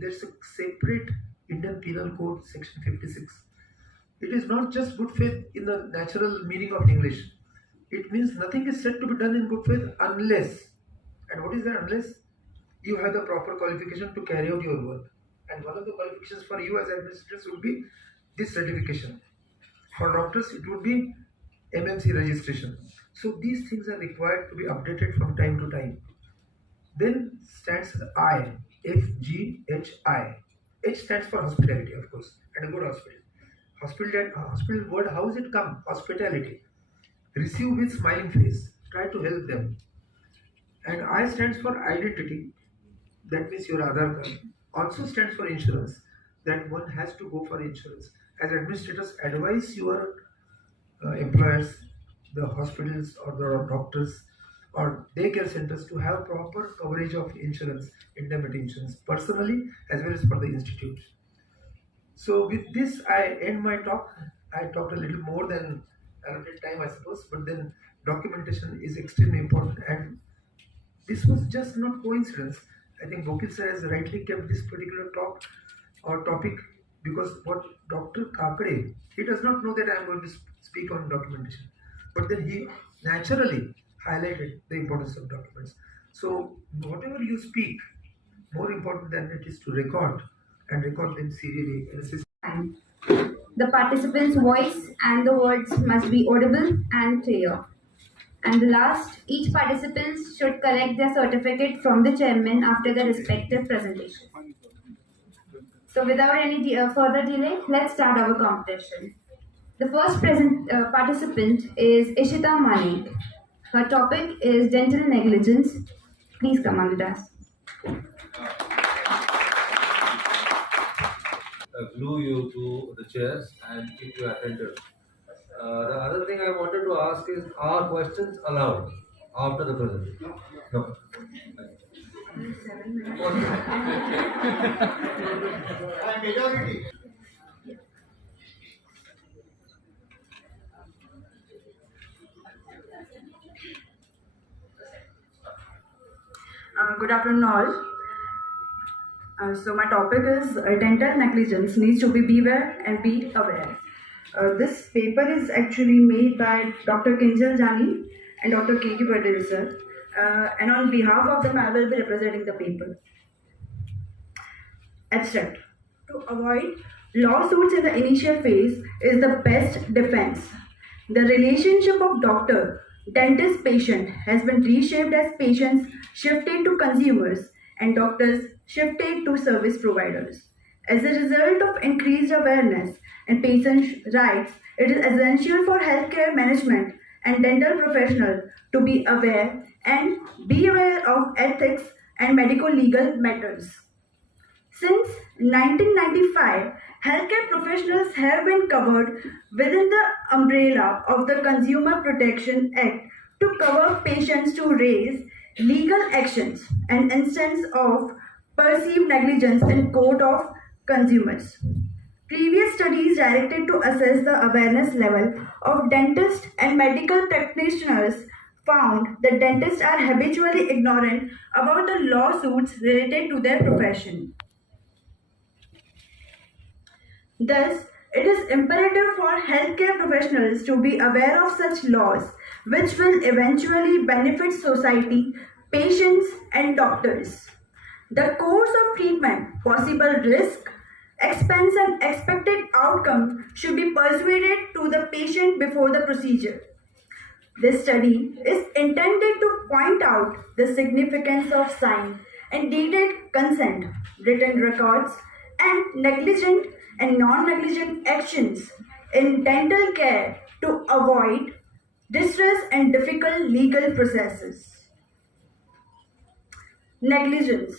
there's a separate Indian Penal Code, section 56. It is not just good faith in the natural meaning of English. It means nothing is said to be done in good faith unless, and what is that unless? You have the proper qualification to carry out your work. And one of the qualifications for you as administrators would be this certification. For doctors, it would be MMC registration. So these things are required to be updated from time to time. Then stands I. FGHI. H stands for hospitality, of course, and a good hospital. Hospital word, how does it come? Hospitality. Receive with smiling face. Try to help them. And I stands for identity. That means your Aadhaar card. Also stands for insurance. That one has to go for insurance. As administrators, advise your employers, the hospitals or the doctors or daycare centers to have proper coverage of insurance, indemnity insurance, personally as well as for the institutes. So with this, I end my talk. I talked a little more than allotted time, I suppose, but then documentation is extremely important, and this was just not coincidence. I think Gokil sir has rightly kept this particular talk or topic because what Dr. Kakade, he does not know that I am going to speak on documentation, but then he naturally highlighted the importance of documents. So whatever you speak, more important than it is to record and record them serially in a system. Time. The participant's voice and the words must be audible and clear. And the last, each participant should collect their certificate from the chairman after the respective presentation. So without any further delay, let's start our competition. The first participant is Ishita Manik. Her topic is dental negligence. Please come on the desk. Glue you to the chairs and keep you attentive. The other thing I wanted to ask is, are questions allowed after the presentation? No. Good afternoon, all. So my topic is dental negligence needs to be beware and be aware. This paper is actually made by Dr. Kinjal Jani and Dr. K.K. Patel sir. And on behalf of them, I will be representing the paper. Abstract. To avoid lawsuits in the initial phase is the best defense. The relationship of doctor dentist patient has been reshaped as patients shifted to consumers and doctors shifted to service providers. As a result of increased awareness and patient rights, it is essential for healthcare management and dental professionals to be aware of ethics and medical legal matters. Since 1995, healthcare professionals have been covered within the umbrella of the Consumer Protection Act to cover patients to raise legal actions and instance of perceived negligence in court of consumers. Previous studies directed to assess the awareness level of dentists and medical practitioners found that dentists are habitually ignorant about the lawsuits related to their profession. Thus, it is imperative for healthcare professionals to be aware of such laws, which will eventually benefit society, patients, and doctors. The course of treatment, possible risk, expense, and expected outcome should be persuaded to the patient before the procedure. This study is intended to point out the significance of signed and dated consent, written records, and negligent and non-negligent actions in dental care to avoid distress and difficult legal processes. Negligence,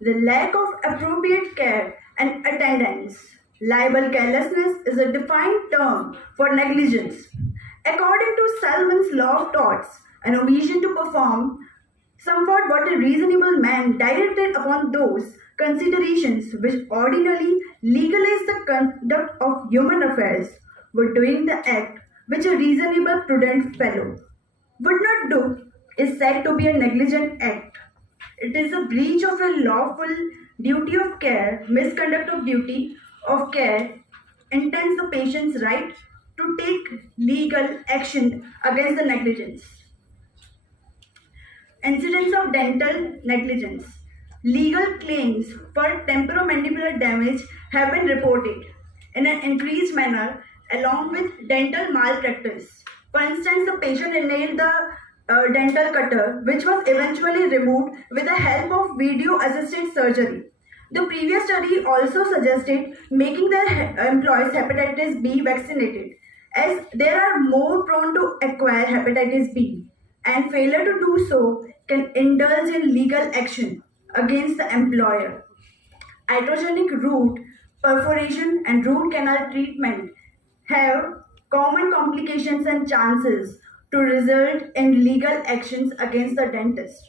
the lack of appropriate care and attendance. Liable carelessness is a defined term for negligence. According to Salmon's law of torts, an omission to perform somewhat what a reasonable man directed upon those considerations which ordinarily legalize the conduct of human affairs were doing the act which a reasonable prudent fellow would not do is said to be a negligent act. It is a breach of a lawful duty of care, misconduct of duty of care, intends the patient's right to take legal action against the negligence. Incidents of dental negligence. Legal claims for temporomandibular damage have been reported in an increased manner along with dental malpractice. For instance, the patient inhaled the dental cutter, which was eventually removed with the help of video assisted surgery. The previous study also suggested making their employees hepatitis B vaccinated, as they are more prone to acquire hepatitis B, and failure to do so can indulge in legal action against the employer. Iatrogenic root perforation and root canal treatment have common complications and chances to result in legal actions against the dentist.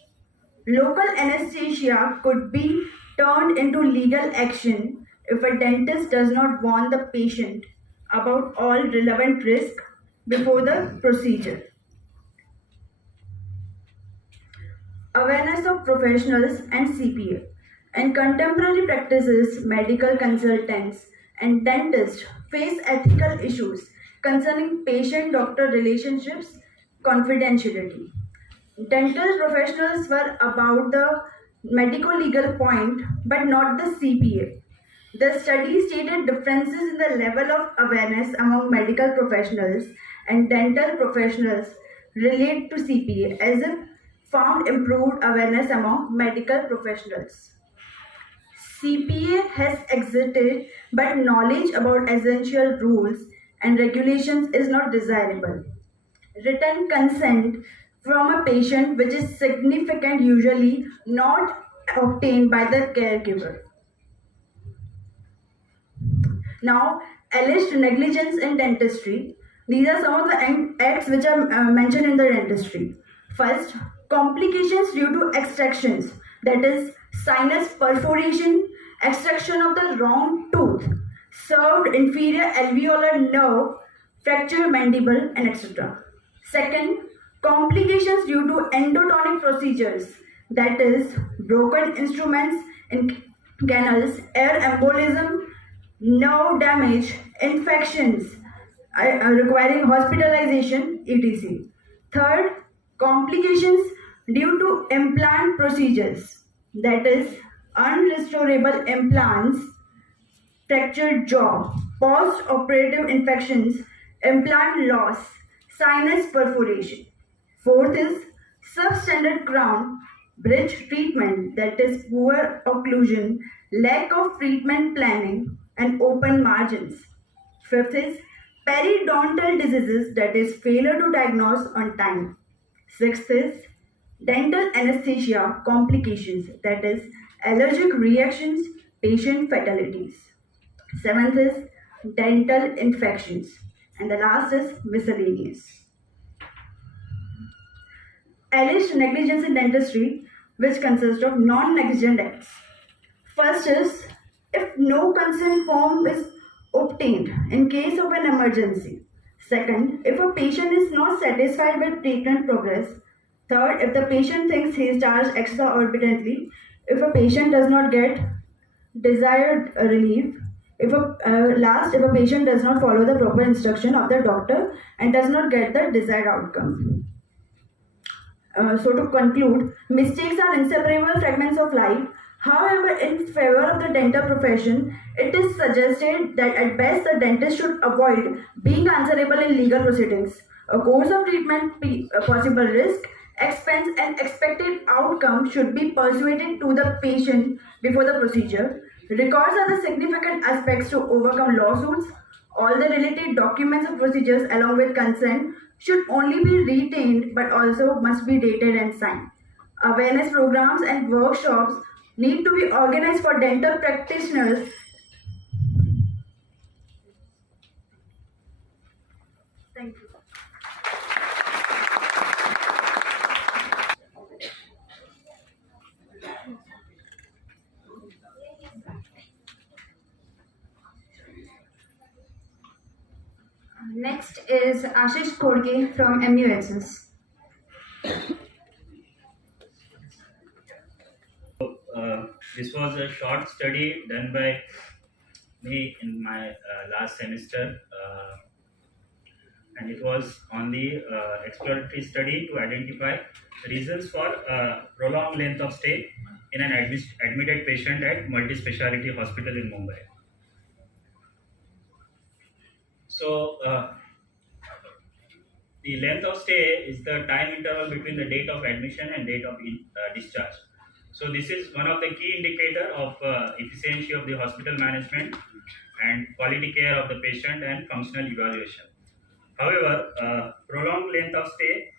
Local anesthesia could be turned into legal action if a dentist does not warn the patient about all relevant risks before the procedure. Awareness of professionals and CPA. In contemporary practices, medical consultants and dentists face ethical issues concerning patient doctor relationships, confidentiality. Dental professionals were about the medico legal point but not the CPA. The study stated differences in the level of awareness among medical professionals and dental professionals relate to CPA, as if found improved awareness among medical professionals. CPA has existed, but knowledge about essential rules and regulations is not desirable. Written consent from a patient, which is significant, usually not obtained by the caregiver. Now, alleged negligence in dentistry. These are some of the acts which are mentioned in the dentistry. First, complications due to extractions, that is, sinus perforation, extraction of the wrong tooth, served inferior alveolar nerve, fracture mandible, and etc. Second, complications due to endotonic procedures, that is, broken instruments in canals, air embolism, nerve damage, infections requiring hospitalization, etc. Third, complications due to implant procedures, that is, unrestorable implants, fractured jaw, post-operative infections, implant loss, sinus perforation. Fourth is substandard crown bridge treatment, that is, poor occlusion, lack of treatment planning, and open margins. Fifth is periodontal diseases, that is, failure to diagnose on time. Sixth is dental anesthesia complications, that is, allergic reactions, patient fatalities. Seventh is dental infections. And the last is miscellaneous. Alleged negligence in dentistry, which consists of non-negligent acts. First is if no consent form is obtained in case of an emergency. Second, if a patient is not satisfied with treatment progress. Third, if the patient thinks he is charged exorbitantly. If a patient does not get desired relief. If a patient does not follow the proper instruction of the doctor and does not get the desired outcome. So to conclude, mistakes are inseparable fragments of life. However, in favor of the dental profession, it is suggested that at best the dentist should avoid being answerable in legal proceedings. A course of treatment, possible risk, expense, and expected outcome should be persuaded to the patient before the procedure. Records are the significant aspects to overcome lawsuits. All the related documents of procedures along with consent should only be retained but also must be dated and signed. Awareness programs and workshops need to be organized for dental practitioners. Thank you. Next is Ashish Kodke from MUSS. This was a short study done by me in my last semester, and it was on the exploratory study to identify reasons for prolonged length of stay in an admitted patient at multi-speciality hospital in Mumbai. So the length of stay is the time interval between the date of admission and date of discharge. So this is one of the key indicator of efficiency of the hospital management and quality care of the patient and functional evaluation. However, prolonged length of stay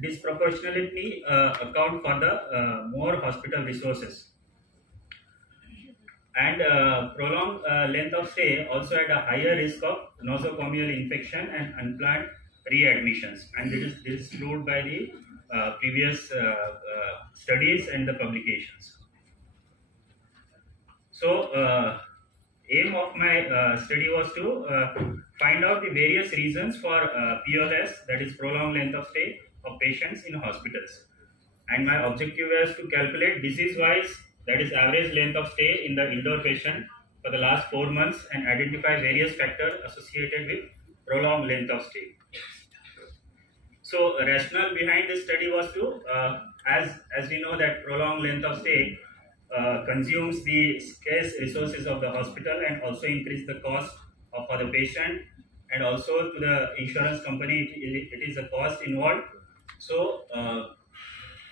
disproportionately account for the more hospital resources, and prolonged length of stay also had a higher risk of nosocomial infection and unplanned readmissions, and this is proved by the previous studies and the publications. So aim of my study was to find out the various reasons for PLS, that is prolonged length of stay of patients in hospitals, and my objective was to calculate disease-wise, that is average length of stay in the indoor patient for the last 4 months, and identify various factors associated with prolonged length of stay. So rationale behind this study was to, as we know that prolonged length of stay consumes the scarce resources of the hospital and also increase the cost for the patient, and also to the insurance company it is a cost involved. So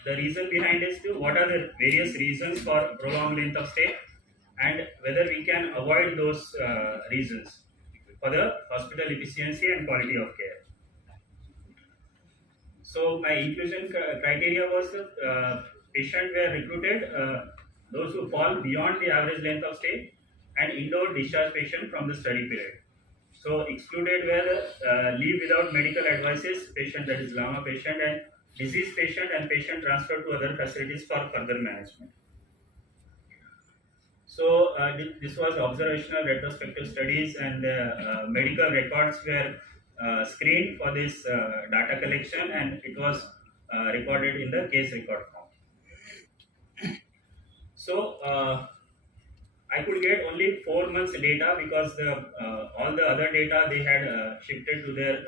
the reason behind is to what are the various reasons for prolonged length of stay and whether we can avoid those reasons for the hospital efficiency and quality of care. So my inclusion criteria was patients were recruited, those who fall beyond the average length of stay, and indoor discharge patient from the study period. So excluded were leave without medical advices patient, that is LAMA patient, and disease patient and patient transferred to other facilities for further management. So this was observational retrospective studies, and medical records were screened for this data collection, and it was recorded in the case record form. So I could get only 4 months data because all the other data they had shifted to their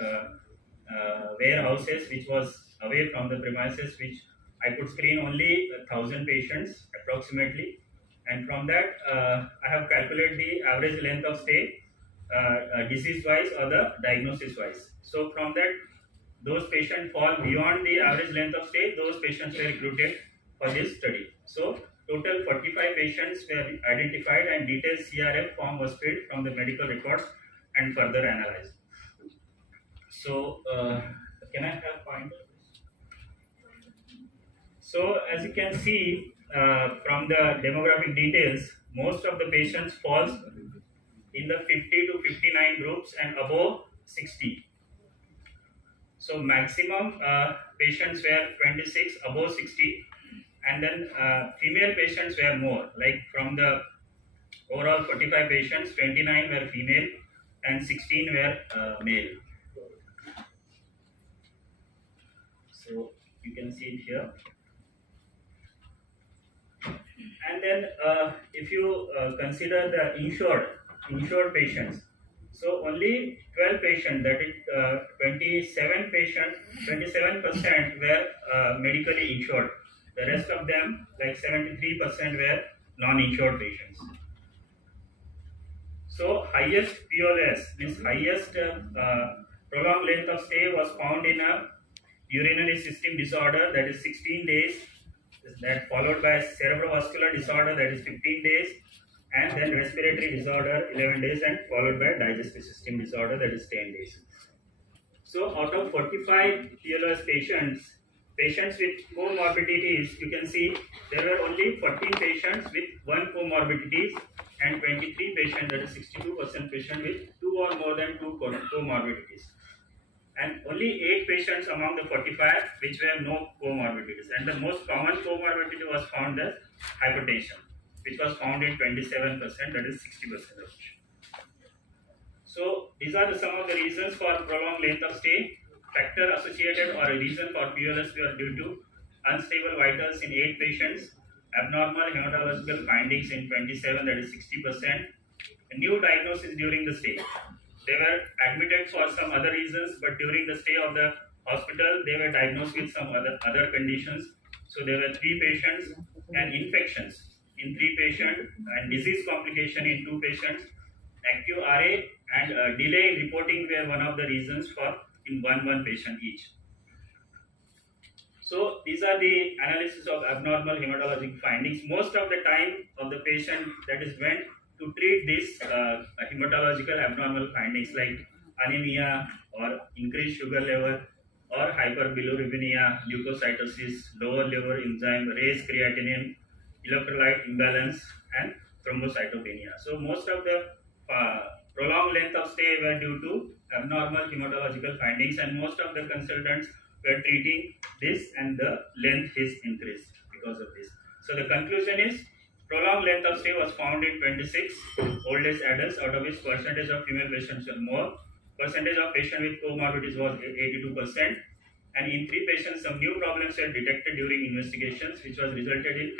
warehouses, which was away from the premises, which I could screen only 1,000 patients approximately, and from that I have calculated the average length of stay disease wise or the diagnosis wise. So from that, those patients fall beyond the average length of stay, those patients were recruited for this study. So total 45 patients were identified and detailed CRF form was filled from the medical records and further analyzed. So can I have pointer? So as you can see from the demographic details, most of the patients falls in the 50 to 59 groups and above 60. So maximum patients were 26 above 60, and then female patients were more, like from the overall 45 patients, 29 were female and 16 were male. So you can see it here. And then if you consider the insured patients, so only 12 patients, that is 27% were medically insured. The rest of them, like 73%, were non-insured patients. So highest PLS, means highest prolonged length of stay was found in a urinary system disorder, that is 16 days, that followed by cerebrovascular disorder, that is 15 days, and then respiratory disorder 11 days, and followed by digestive system disorder, that is 10 days. So out of 45 PLS patients with comorbidities, you can see there were only 14 patients with one comorbidities and 23 patients, that is 62% patient, with two or more than two comorbidities, and only 8 patients among the 45 which were no comorbidities, and the most common comorbidity was found as hypertension, which was found in 27%, that is 60% of patients. So these are some of the reasons for prolonged length of stay. Factor associated or a reason for PLS were due to unstable vitals in 8 patients, abnormal hematological findings in 27, that is 60%, a new diagnosis during the stay. They were admitted for some other reasons, but during the stay of the hospital, they were diagnosed with some other conditions. So there were 3 patients, and infections in 3 patients, and disease complication in 2 patients. Acute RA and delay reporting were one of the reasons for in one patient each. So these are the analysis of abnormal hematologic findings. Most of the time of the patient that is went to treat this hematological abnormal findings like anemia or increased sugar level or hyperbilirubinemia, leukocytosis, lower liver enzyme, raised creatinine, electrolyte imbalance, and thrombocytopenia. So most of the prolonged length of stay were due to abnormal hematological findings, and most of the consultants were treating this, and the length is increased because of this. So the conclusion is prolonged length of stay was found in 26 old age adults, out of which percentage of female patients were more. Percentage of patients with comorbidities was 82%, and in 3 patients some new problems were detected during investigations, which was resulted in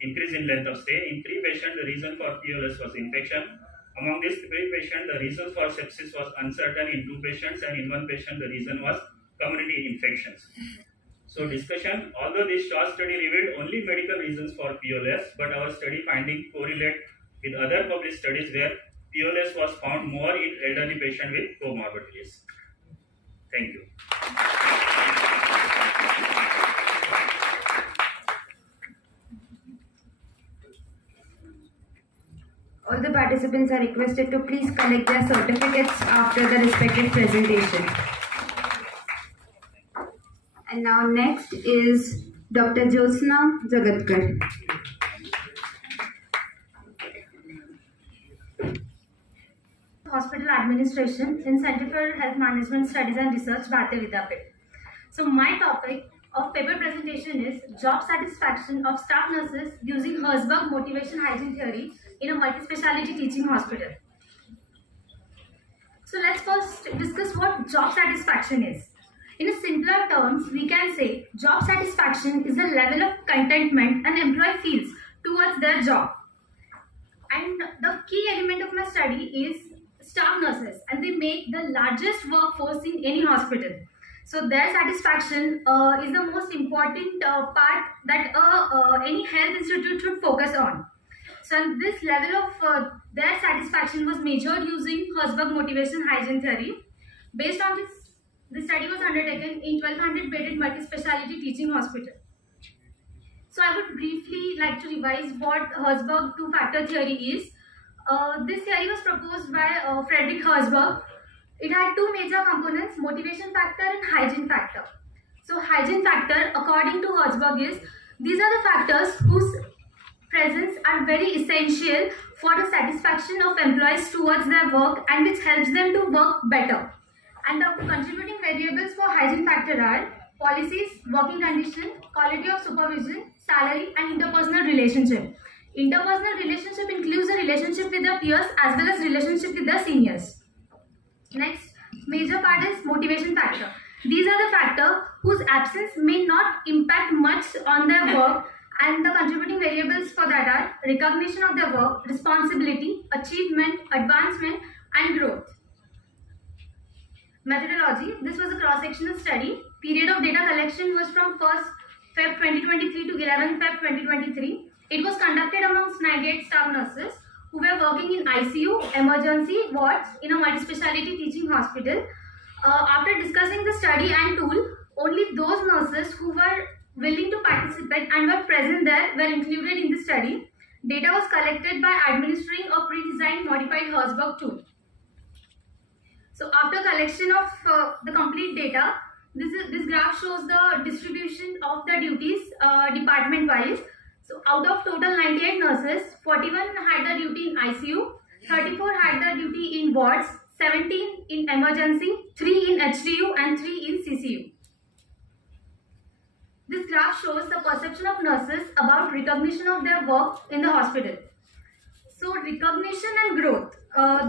increase in length of stay. In 3 patients, the reason for PLS was infection. Among these 3 patients, the reason for sepsis was uncertain in 2 patients, and in 1 patient, the reason was community infections. So discussion, although this short study revealed only medical reasons for PLS, but our study finding correlate with other published studies where PLS was found more in elderly patients with comorbidities. Thank you. All the participants are requested to please collect their certificates after the respective presentation. And now next is Dr. Jyotsna Jagatkar. Hospital Administration in Center for Health Management Studies and Research, Bharatiya Vidyapit. So my topic of paper presentation is job satisfaction of staff nurses using Herzberg motivation hygiene theory in a multi-speciality teaching hospital. So let's first discuss what job satisfaction is. In simpler terms, we can say job satisfaction is the level of contentment an employee feels towards their job. And the key element of my study is staff nurses, and they make the largest workforce in any hospital. So their satisfaction is the most important part that any health institute should focus on. So this level of their satisfaction was measured using Herzberg motivation hygiene theory. Based on this study was undertaken in 1200 bedded multi-speciality teaching hospital. So I would briefly like to revise what Herzberg two-factor theory is. This theory was proposed by Frederick Herzberg. It had 2 major components, motivation factor and hygiene factor. So hygiene factor, according to Herzberg, is these are the factors whose presence are very essential for the satisfaction of employees towards their work and which helps them to work better. And the contributing variables for hygiene factor are policies, working condition, quality of supervision, salary, and interpersonal relationship. Interpersonal relationship includes the relationship with the peers as well as relationship with the seniors. Next major part is motivation factor. These are the factors whose absence may not impact much on their work, and the contributing variables for that are recognition of their work, responsibility, achievement, advancement, and growth. Methodology. This was a cross-sectional study. Period of data collection was from 1st Feb 2023 to 11th Feb 2023. It was conducted amongst 98 staff nurses who were working in ICU, emergency wards in a multi-speciality teaching hospital. After discussing the study and tool, only those nurses who were willing to participate and were present there were included in the study. Data was collected by administering a pre-designed modified Herzberg tool. So after collection of the complete data, this graph shows the distribution of the duties department-wise. So out of total 98 nurses, 41 had the duty in ICU, 34 had the duty in wards, 17 in emergency, 3 in HDU, and 3 in CCU. This graph shows the perception of nurses about recognition of their work in the hospital. So recognition and growth,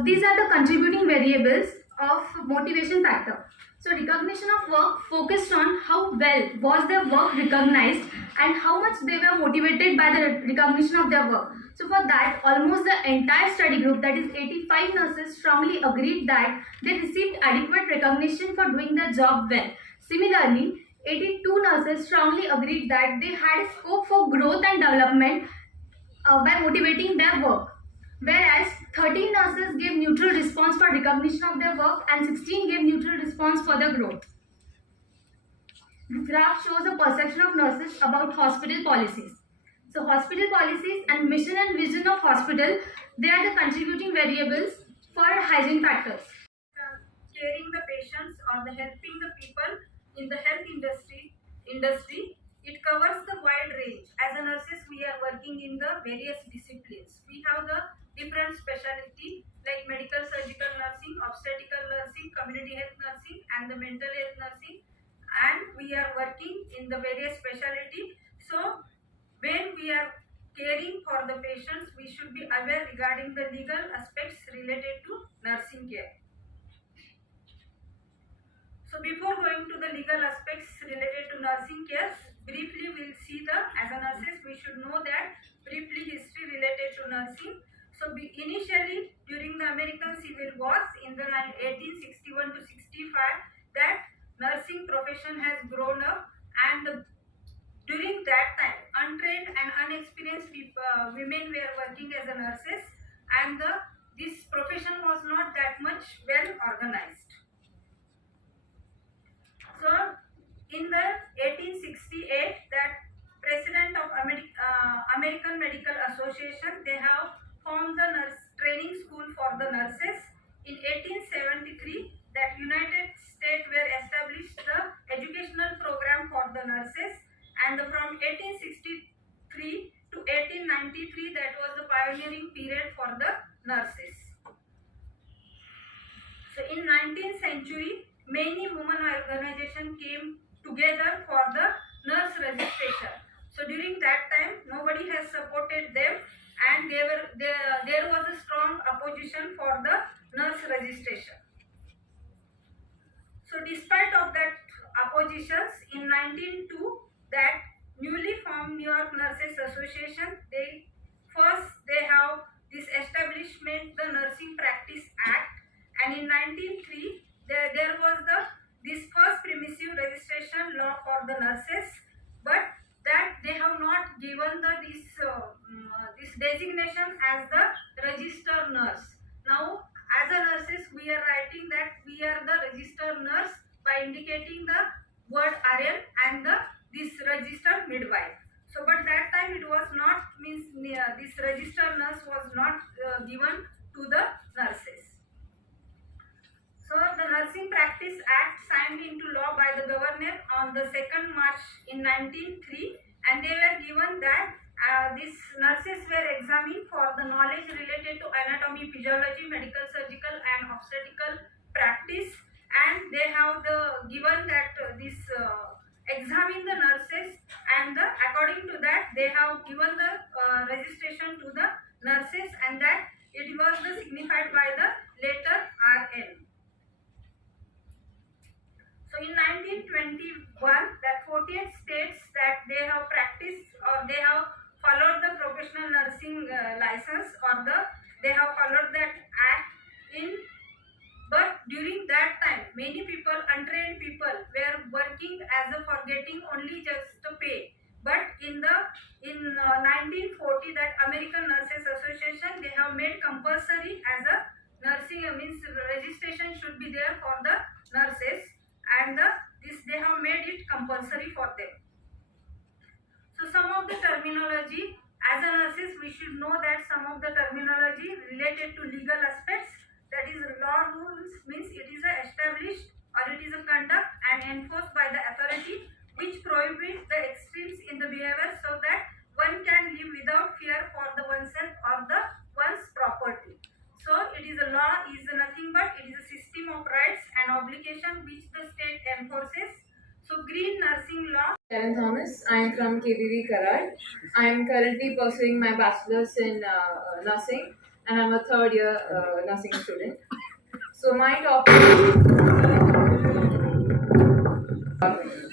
these are the contributing variables of motivation factor. So recognition of work focused on how well was their work recognized and how much they were motivated by the recognition of their work. So for that, almost the entire study group, that is 85 nurses, strongly agreed that they received adequate recognition for doing their job well. Similarly, 82 nurses strongly agreed that they had scope for growth and development by motivating their work. Whereas 13 nurses gave neutral response for recognition of their work and 16 gave neutral response for the growth. This graph shows the perception of nurses about hospital policies. So hospital policies and mission and vision of hospital, they are the contributing variables for hygiene factors. Caring the patients or the helping the people in the health industry, it covers the wide range. As a nurses, we are working in the various disciplines. We have the different specialty like medical surgical nursing, obstetrical nursing, community health nursing, and the mental health nursing. And we are working in the various specialty. So when we are caring for the patients, we should be aware regarding the legal aspects related to nursing care. So before going to the legal aspects related to nursing care, briefly we'll see as a nurses we should know that briefly history related to nursing. So initially during the American Civil Wars in the 1861 to 65, that nursing profession has grown up, and during that time untrained and unexperienced women were working as a nurses, and this profession was not that much well organized. So, in the 1868, that President of American Medical Association, they have formed the nurse training school for the nurses. In 1873, that United States were established the educational program for the nurses, and from 1863 to 1893, that was the pioneering period for the nurses. So in 19th century, many women organizations came together for the nurse registration. So during that time, nobody has supported them, and there was a strong opposition for the nurse registration. So despite of that oppositions, in 1902, that newly formed New York Nurses Association, they have this establishment, the Nursing Practice Act, and in 1903 there was this first permissive registration law for the nurses, but that they have not given this designation as the registered nurse. Now as a nurses we are writing that we are the registered nurse by indicating the word RN and this registered midwife. So but that time it was not this registered nurse was not given to the nurses. So the Nursing Practice Act signed into law by the governor on the 2nd March in 1903, and they were given that these nurses were examined for the knowledge related to anatomy, physiology, medical, surgical, and obstetrical practice, and they have given that this examine the nurses, and according to that they have given the registration to the nurses, and that it was signified by the letter RN. So in 1921, that 48 states that they have practiced or they have followed the professional nursing license, or they have followed that act in. But during that time, many people, untrained people, were working as a for getting only just to pay. But in 1940, that American Nurses Association, they have made compulsory as a nursing means registration should be there for the nurses, and they have made it compulsory for them. So some of the terminology, as a nurses we should know that some of the terminology related to legal aspects, that is law rules means it is established or it is a conduct and enforced by the authority which prohibits the extremes in the behavior, so that one can live without fear for the oneself or the one's property. So it is a law is nothing but it is a system of rights and obligation which the state enforces. So green nursing law. Karen Thomas. I am from KBV Karad. I am currently pursuing my bachelor's in nursing, and I'm a third year nursing student. So my topic is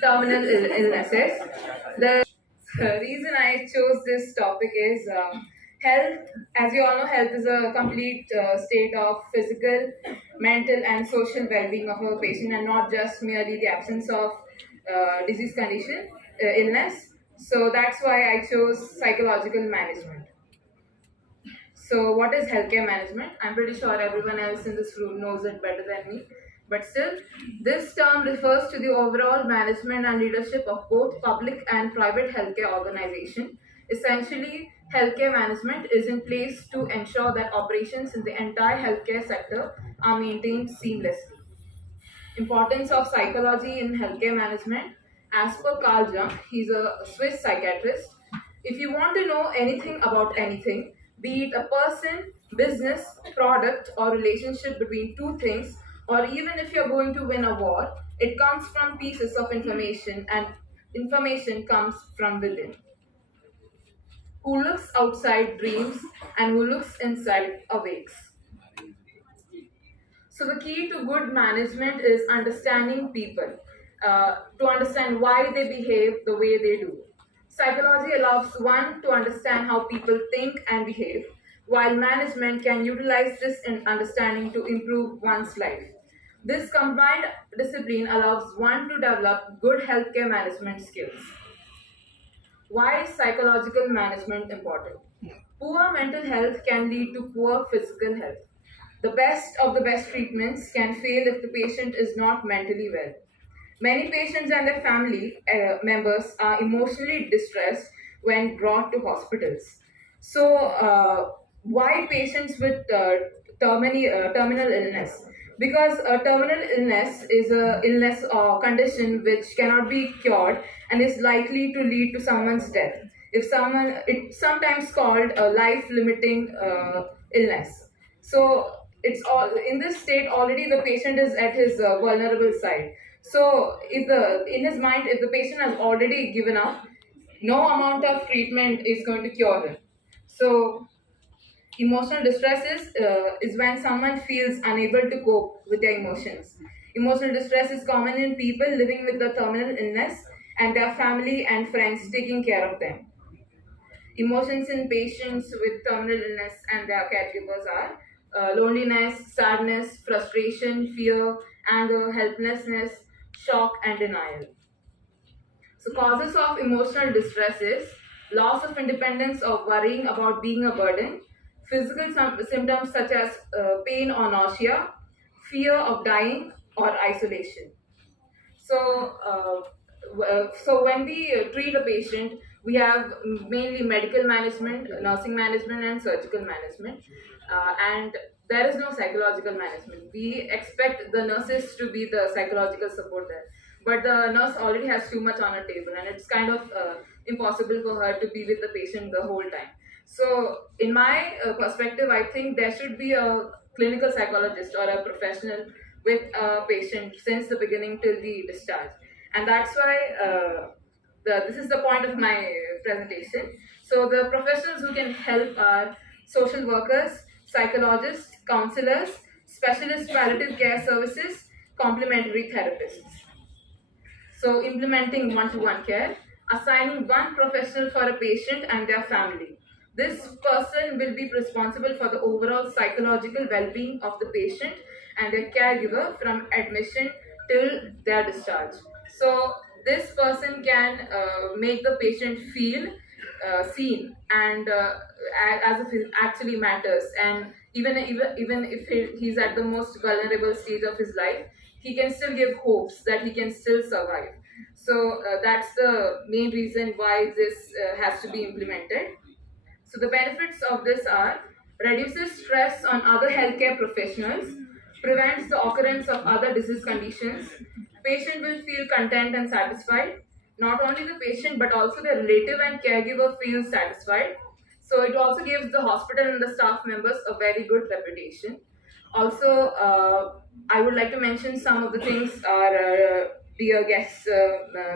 terminal illnesses. The reason I chose this topic is health. As you all know, health is a complete state of physical, mental, and social well-being of a patient, and not just merely the absence of disease condition, illness. So that's why I chose psychological management. So, what is healthcare management? I'm pretty sure everyone else in this room knows it better than me. But still, this term refers to the overall management and leadership of both public and private healthcare organization. Essentially, healthcare management is in place to ensure that operations in the entire healthcare sector are maintained seamlessly. Importance of psychology in healthcare management. As per Carl Jung, he's a Swiss psychiatrist. If you want to know anything about anything, be it a person, business, product, or relationship between two things, or even if you're going to win a war, it comes from pieces of information, and information comes from within. Who looks outside dreams, and who looks inside awakes. So the key to good management is understanding people, to understand why they behave the way they do. Psychology allows one to understand how people think and behave, while management can utilize this in understanding to improve one's life. This combined discipline allows one to develop good healthcare management skills. Why is psychological management important? Poor mental health can lead to poor physical health. The best of the best treatments can fail if the patient is not mentally well. Many patients and their family members are emotionally distressed when brought to hospitals. So, why patients with terminal illness? Because a terminal illness is a illness or condition which cannot be cured and is likely to lead to someone's death. It's sometimes called a life-limiting illness. So it's all in this state already. The patient is at his vulnerable side. So in his mind, if the patient has already given up, no amount of treatment is going to cure him. So emotional distress is when someone feels unable to cope with their emotions. Emotional distress is common in people living with the terminal illness and their family and friends taking care of them. Emotions in patients with terminal illness and their caregivers are loneliness, sadness, frustration, fear, anger, helplessness, shock, and denial. So, causes of emotional distress is loss of independence or worrying about being a burden, physical symptoms such as pain or nausea, fear of dying, or isolation. So when we treat a patient, we have mainly medical management, nursing management, and surgical management. And there is no psychological management. We expect the nurses to be the psychological support there. But the nurse already has too much on her table, and it's kind of impossible for her to be with the patient the whole time. So, in my perspective, I think there should be a clinical psychologist or a professional with a patient since the beginning till the discharge. And that's why this is the point of my presentation. So the professionals who can help are social workers, psychologists, counselors, specialist palliative care services, complementary therapists. So implementing one-to-one care, assigning one professional for a patient and their family. This person will be responsible for the overall psychological well-being of the patient and their caregiver from admission till their discharge. So this person can make the patient feel seen and as if it actually matters. And even if he's at the most vulnerable stage of his life, he can still give hopes that he can still survive. So that's the main reason why this has to be implemented. So the benefits of this are reduces stress on other healthcare professionals, prevents the occurrence of other disease conditions. Patient will feel content and satisfied. Not only the patient but also the relative and caregiver feels satisfied. So it also gives the hospital and the staff members a very good reputation. Also, I would like to mention some of the things our dear guests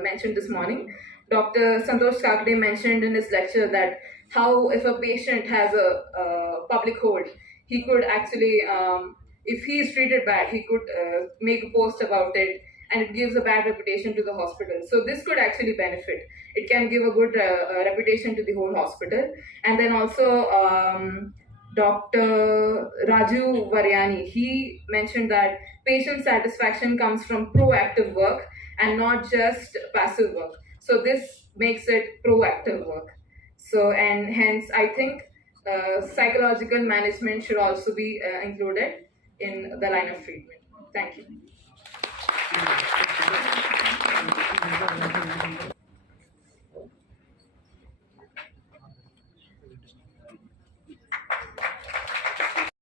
mentioned this morning. Dr. Santosh Kakade mentioned in his lecture that how if a patient has a public hold, he could actually, if he is treated bad, he could make a post about it, and it gives a bad reputation to the hospital. So this could actually benefit. It can give a good reputation to the whole hospital. And then also Dr. Raju Varyani, he mentioned that patient satisfaction comes from proactive work and not just passive work. So this makes it proactive work. So, and hence I think psychological management should also be included in the line of treatment. Thank you.